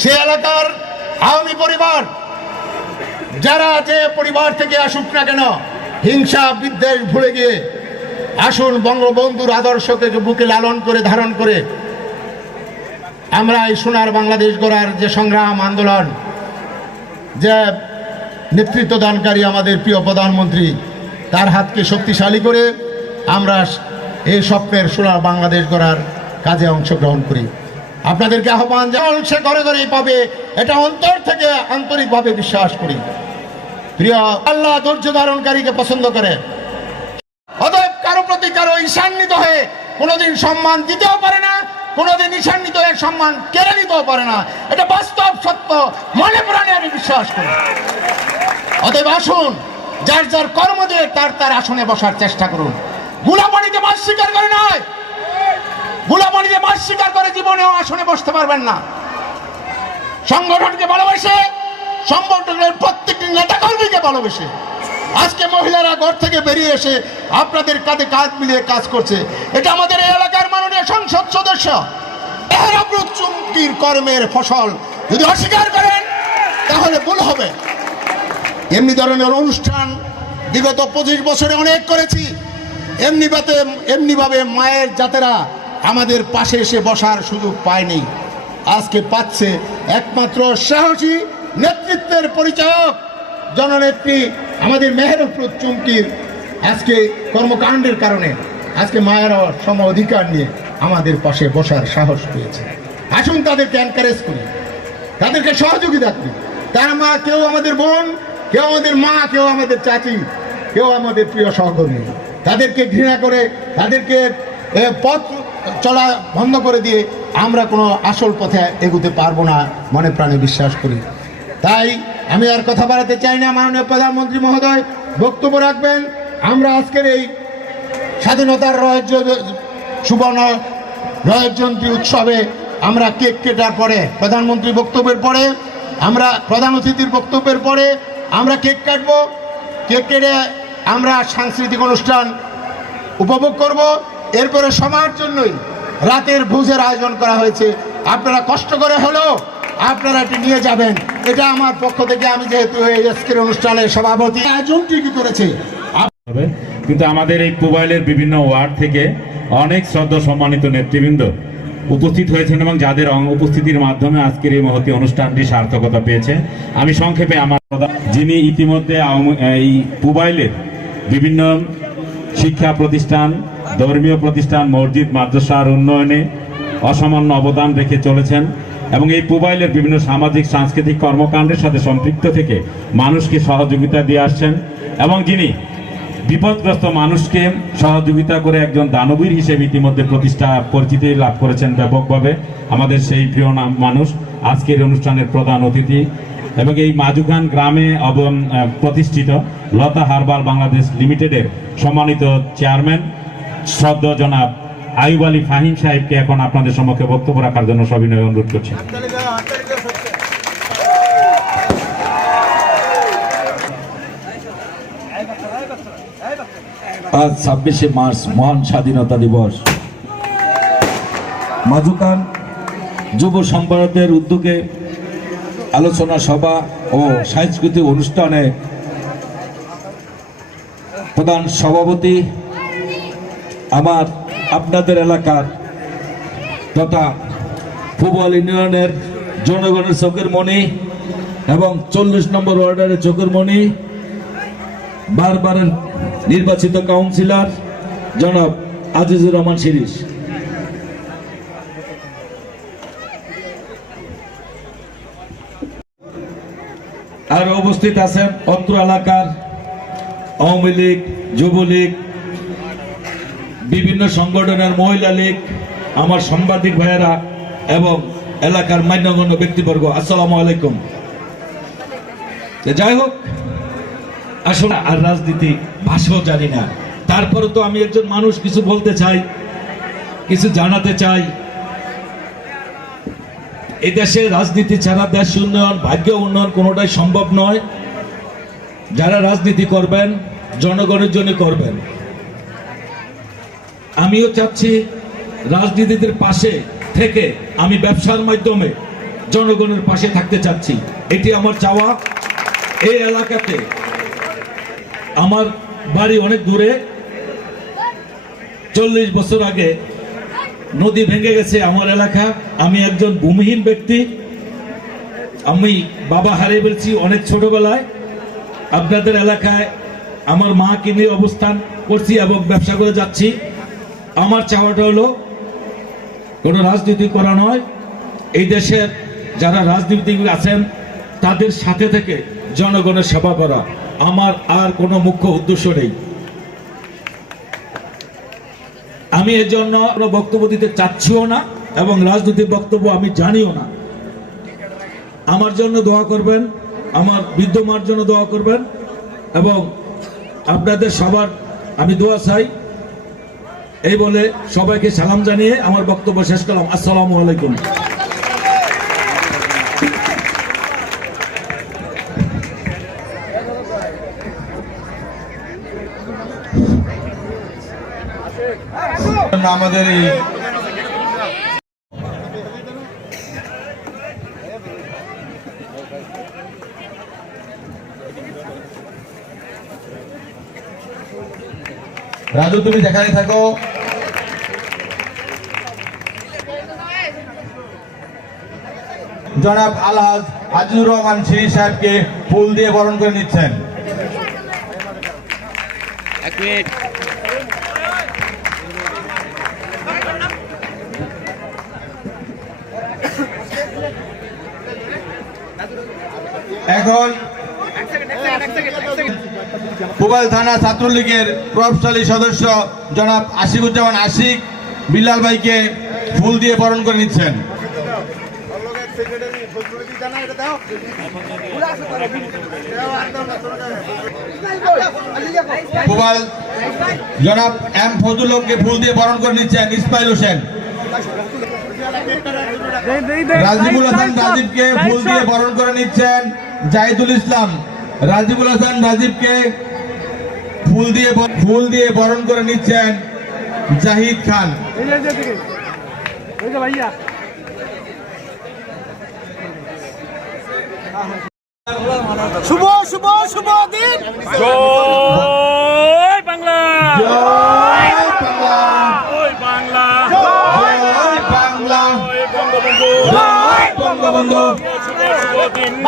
সে এলাকার আওয়ামী পরিবার, যারা যে পরিবার থেকে আসুক না কেন, হিংসা বিদ্বেষ ভুলে গিয়ে আসুন বঙ্গবন্ধুর আদর্শকে বুকে লালন করে ধারণ করে আমরা এই সোনার বাংলাদেশ গড়ার যে সংগ্রাম আন্দোলন, যে নেতৃত্ব দানকারী আমাদের প্রিয় প্রধানমন্ত্রী, তার হাতকে শক্তিশালী করে আমরা এই স্বপ্নের সোনার বাংলাদেশ গড়ার কাজে অংশগ্রহণ করি। আপনাদেরকে আহ্বান, সে ঘরে ঘরেই পাবে, এটা অন্তর থেকে আন্তরিকভাবে বিশ্বাস করি। প্রিয় আল্লাহ ধৈর্য ধারণকারীকে পছন্দ করে, অতএব কারো প্রতি কারো ঈর্ষান্বিত হয়ে কোনোদিন সম্মান দিতেও পারে না, কোনোদিন ঈর্ষান্বিত হয়ে সম্মান কেড়ে নিতেও পারে না। এটা বাস্তব সত্য, মনে প্রাণে আমি বিশ্বাস করি। অতএব আসুন যার যার কর্ম দিয়ে তার আসনে বসার চেষ্টা করুন। গুলাপানিতে মাছ শিকার করে নয়, গুলাপানিতে মাছ শিকার করে জীবনেও আসনে বসতে পারবেন না। সংগঠনকে ভালোবেসে, সংগঠনের প্রত্যেকটি নেতাকর্মীকে ভালোবেসে আজকে মহিলারা ঘর থেকে বেরিয়ে এসে আপনাদের কাঁধে কাঁধ মিলিয়ে কাজ করছে। এটা আমাদের এই এলাকার মাননীয় সংসদ সদস্য এহরাবুত চুমকির কর্মের ফসল যদি অস্বীকার করেন তাহলে ভুল হবে। এমনি ধরনের অনুষ্ঠান বিগত 25 বছরে অনেক করেছি। এমনিভাবে মায়ের জাতেরা আমাদের পাশে এসে বসার সুযোগ পায়নি, আজকে পাচ্ছে। একমাত্র সাহসী নেতৃত্বের পরিচায়ক জননেত্রী আমাদের মেহেরপুর চুমকির আজকে কর্মকাণ্ডের কারণে আজকে মায়েরা সম অধিকার নিয়ে আমাদের পাশে বসার সাহস পেয়েছে। আসুন তাদেরকে এনকারেজ করি, তাদেরকে সহযোগিতা করি। তার মা, কেউ আমাদের বোন, কেউ আমাদের মা, কেউ আমাদের চাচি, কেউ আমাদের প্রিয় সহকর্মী। তাদেরকে ঘৃণা করে, তাদেরকে পথ চলা বন্ধ করে দিয়ে আমরা কোনো আসল পথে এগোতে পারবো না, মনে প্রাণে বিশ্বাস করি। তাই আমি আর কথা বাড়াতে চাই না। মাননীয় প্রধানমন্ত্রী মহোদয় বক্তব্য রাখবেন। আমরা আজকের এই স্বাধীনতার সুবর্ণ রজত জয়ন্তী উৎসবে আমরা কেক কেটার পরে, প্রধানমন্ত্রী বক্তব্যের পরে, আমরা প্রধান অতিথির বক্তব্যের পরে আমরা কেক কাটবো। কেক কেটে আমরা সাংস্কৃতিক অনুষ্ঠান উপভোগ করব। এরপরে সবার জন্যই রাতের ভোজের আয়োজন করা হয়েছে। আপনারা কষ্ট করে হলেও আপনারা এটি নিয়ে যাবেন। এটা আমার পক্ষ থেকে, আমি যেহেতু এই আজকের অনুষ্ঠানের সভাপতি, আয়োজন ঠিকই করেছে। কিন্তু আমাদের এই পুবাইলের বিভিন্ন ওয়ার্ড থেকে অনেক শ্রদ্ধা সম্মানিত নেতৃবৃন্দ উপস্থিত হয়েছেন এবং যাদের উপস্থিতির মাধ্যমে আজকের এই মহতী অনুষ্ঠানটি সার্থকতা পেয়েছে। আমি সংক্ষেপে আমার যিনি ইতিমধ্যে এই পুবাইলের বিভিন্ন শিক্ষা প্রতিষ্ঠান, ধর্মীয় প্রতিষ্ঠান, মসজিদ, মাদ্রাসার উন্নয়নে অসামান্য অবদান রেখে চলেছেন এবং এই পুবাইলের বিভিন্ন সামাজিক সাংস্কৃতিক কর্মকাণ্ডের সাথে সম্পৃক্ত থেকে মানুষকে সহযোগিতা দিয়ে আসছেন এবং যিনি বিপদগ্রস্ত মানুষকে সহযোগিতা করে একজন দানবীর হিসেবে ইতিমধ্যে পরিচিতি লাভ করেছেন ব্যাপকভাবে, আমাদের সেই প্রিয় মানুষ আজকের অনুষ্ঠানের প্রধান অতিথি এবং এই মাজুখান গ্রামে প্রতিষ্ঠিত লতা হার্বাল বাংলাদেশ লিমিটেডের সম্মানিত চেয়ারম্যান শ্রদ্ধা জনাব আইয়ুব আলী ফাহিম সাহেবকে এখন আপনাদের সম্মুখে বক্তব্য রাখার জন্য সবিনয় অনুরোধ করছি। আজ 26শে মার্চ মহান স্বাধীনতা দিবস। মাজুকান যুব সম্প্রদায়ের উদ্যোগে আলোচনা সভা ও সাংস্কৃতিক অনুষ্ঠানে প্রধান সভাপতি আপনাদের এলাকার তথা ফুবল ইউনিয়নের জনগণের চোখের মণি এবং 40 নম্বর ওয়ার্ডের চোখের মণি বারবারের নির্বাচিত কাউন্সিলর জনাব আজিজুর রহমান শিরিষ, আর উপস্থিত আছেন অত্র এলাকার আওয়ামী লীগ, যুবলীগ, বিভিন্ন সংগঠনের মহিলা লীগ, আমার সাংবাদিক ভাইয়েরা এবং এলাকার মান্যগণ্য ব্যক্তিবর্গ, আসসালামু আলাইকুম। যাই হোক, আসলে আর রাজনীতি ভাষাও জানি না, তারপরে তো আমি একজন মানুষ, কিছু বলতে চাই, কিছু জানাতে চাই। এই দেশে রাজনীতি ছাড়া দেশ উন্নয়ন, ভাগ্য উন্নয়ন কোনোটাই সম্ভব নয়। যারা রাজনীতি করবেন জনগণের জন্য করবেন। আমিও চাচ্ছি রাজনীতিদের পাশে থেকে আমি ব্যবসার মাধ্যমে জনগণের পাশে থাকতে চাচ্ছি, এটি আমার চাওয়া। এই এলাকাতে আমার বাড়ি অনেক দূরে। 40 বছর আগে নদী ভেঙে গেছে আমার এলাকা। আমি একজন ভূমিহীন ব্যক্তি, আমি বাবা হারিয়ে ফেলছি অনেক ছোটবেলায়। আপনাদের এলাকায় আমার মাকে নিয়ে অবস্থান করছি এবং ব্যবসা করে যাচ্ছি। আমার চাওয়াটা হলো কোনো রাজনীতি করা নয়, এই দেশের যারা রাজনীতিবিদ আছেন তাদের সাথে থেকে জনগণের সেবা করা আমার আর কোনো মুখ্য উদ্দেশ্য নেই। আমি এর জন্য বক্তব্য দিতে চাচ্ছিও না এবং রাজনৈতিক বক্তব্য আমি জানিও না। আমার জন্য দোয়া করবেন, আমার বৃদ্ধ মার জন্য দোয়া করবেন এবং আপনাদের সবার আমি দোয়া চাই। এই বলে সবাইকে সালাম জানিয়ে আমার বক্তব্য শেষ করলাম। আসসালামু আলাইকুম। আমাদের এই রাজু, তুমি যেখানে থাকো জনাব আলহাজ আজিজুর রহমান শিরিষ সাহেবকে ফুল দিয়ে বরণ করে নিচ্ছেন। এখন পুবাইল থানা ছাত্রলীগের প্রভাবশালী সদস্য জনাব আশিকুজ্জামান আশিক বিল্লাল ভাইকে ফুল দিয়ে বরণ করে নিচ্ছেন। পুবাইল জনাব এম ফজলুল হককে ফুল দিয়ে বরণ করে নিচ্ছেন ইসমাইল হোসেন। রাজিবুল হাসান রাজীবকে ফুল দিয়ে বরণ করে নিচ্ছেন জাহিদুল ইসলাম। রাজিবুল হাসান রাজীবকে ফুল দিয়ে বরণ করে নিচ্ছেন জাহিদ খান। শুভ শুভ শুভ দিন। জয় বাংলা, জয় বাংলা, জয় বাংলা, জয় বাংলা, জয় বঙ্গবন্ধু, জয় বঙ্গবন্ধু।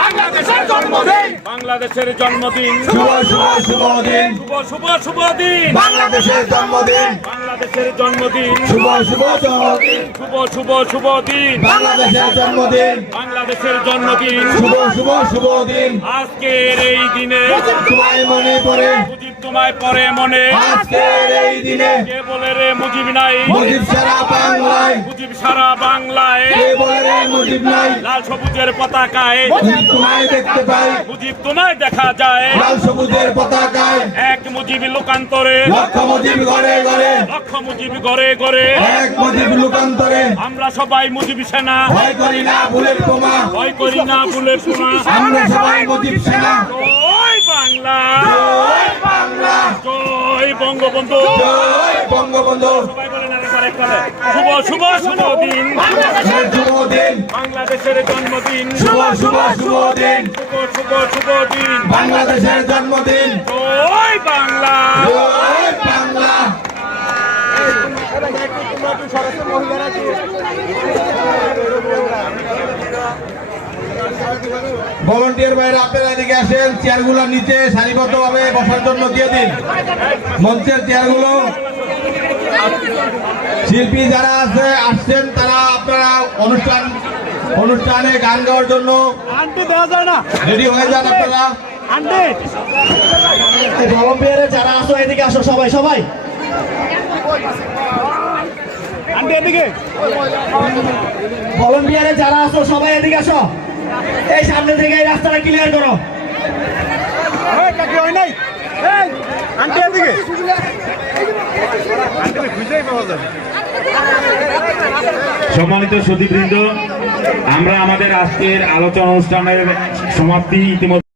বাংলাদেশের জন্মদিন, বাংলাদেশের জন্মদিন, শুভ শুভ শুভ দিন, শুভ শুভ শুভ দিন, বাংলাদেশের জন্মদিন, বাংলাদেশের জন্মদিন, শুভ শুভ শুভ দিন, শুভ শুভ শুভ দিন, বাংলাদেশের জন্মদিন, বাংলাদেশের জন্মদিন, শুভ শুভ শুভ দিন। আজকের এই দিনে তোমায় মনে পড়ে, মুজিব তোমায় পড়ে মনে, আজকের এই দিনে কে বলে রে মুজিব নাই, মুজিব সারা বাংলায়, মুজিব সারা বাংলায়, কে বলে রে মুজিব নাই, লাল সবুজের পতাকায় মুজিব তোমায় দেখতে পাই, মুজিব তোমায় দেখা যায়, লাল সবুজের পতাকায় এক মুজিব লোকান্তরে, লক্ষ মুজিব ঘরে ঘরে, লক্ষ মুজিব ঘরে ঘরে, এক মুজিব লোকান্তরে। আমরা সবাই মুজিব সেনা, ভয় করি না বুলেট বোমা, ভয় করি না বুলেট বোমা, আমরা সবাই মুজিব সেনা। জয় বাংলা, জয় বাংলা, জয় বঙ্গবন্ধু জয় বঙ্গবন্ধু সবাই বলেন আরেকবার একসাথে। শুভ শুভ শুভ দিন বাংলাদেশের শুভ দিন বাংলাদেশের জন্মদিন শুভ শুভ শুভ দিন শুভ শুভ শুভ দিন বাংলাদেশের জন্মদিন জয় বাংলা জয় বাংলা ভলান্টিয়ার ভাইরা আপনারা এদিকে আসেন, চেয়ারগুলো নিচে সারিবদ্ধভাবে বসার জন্য দিয়ে দিন। মঞ্চের চেয়ারগুলো শিল্পী যারা আসছেন তারা আপনারা অনুষ্ঠানে গান গাওয়ার জন্য রেডি হয়ে যান। আপনারা ভলান্টিয়ারে যারা আসো এদিকে আসো, সবাই সবাই ভলান্টিয়ারে যারা আসো সবাই এদিকে আসো, এই সামনে থেকে এই রাস্তাটা ক্লিয়ার করো। সম্মানিত সুধীবৃন্দ, আমরা আমাদের আজকের আলোচনা অনুষ্ঠানের সমাপ্তি ইতিমধ্যে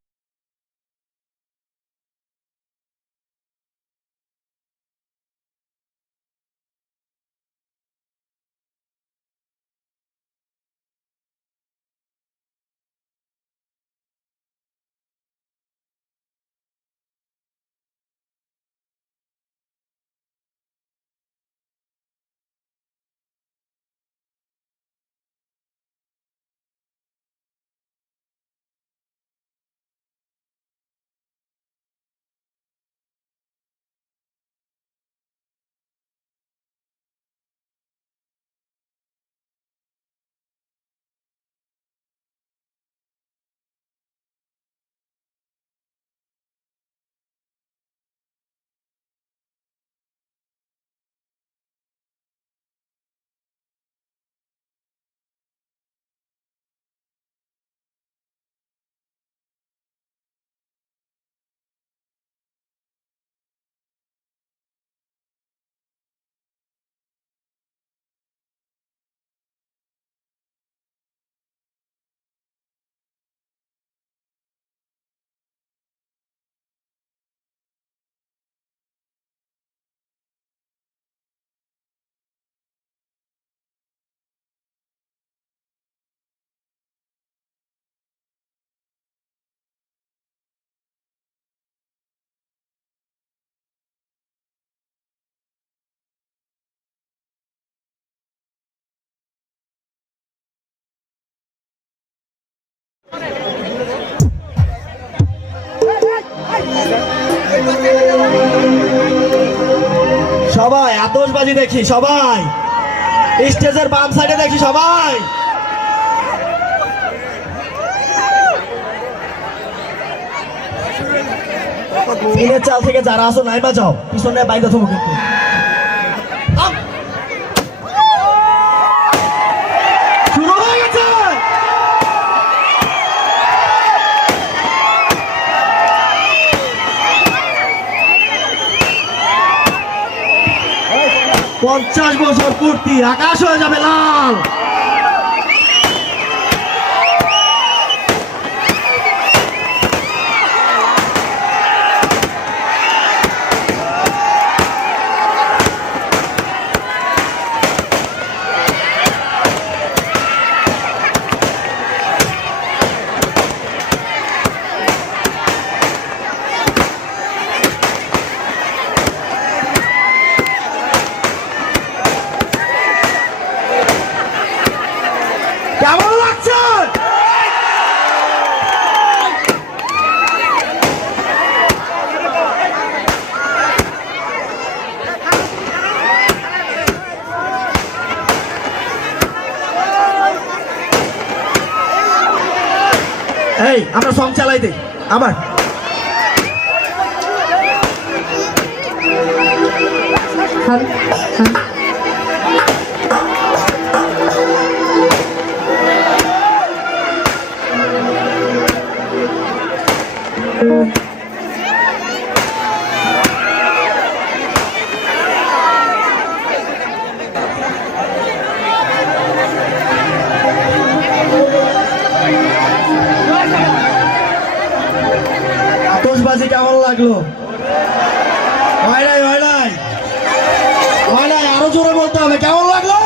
সবাই আতশবাজি দেখি, সবাই স্টেজের বাম সাইডে দেখি, সবাই টিনের চাল থেকে যারা আসো নাই বাঁচাও, পিছনে বাইরে থাকবো কিন্তু। শুরু হয়ে গেছে। পঞ্চাশ বছর পূর্তি, আকাশ হয়ে যাবে লাল। কেমন লাগছে? এই আমরা সং চালাই দিই আবার। আতশবাজি কেমন লাগলো? হয় নাই আরো জোরে বলতে হবে, কেমন লাগলো?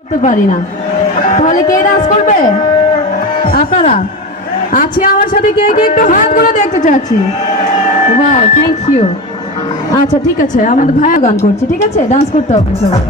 করতে পারি না, তাহলে কে ডান্স করবে? আপনারা আছে আমার সাথে, কে কে একটু হাত করে দেখতে চাচ্ছি। Wow, thank you. আচ্ছা ঠিক আছে, আমাদের ভাইয়া গান করছে, ঠিক আছে, ডান্স করতে হবে সবাই।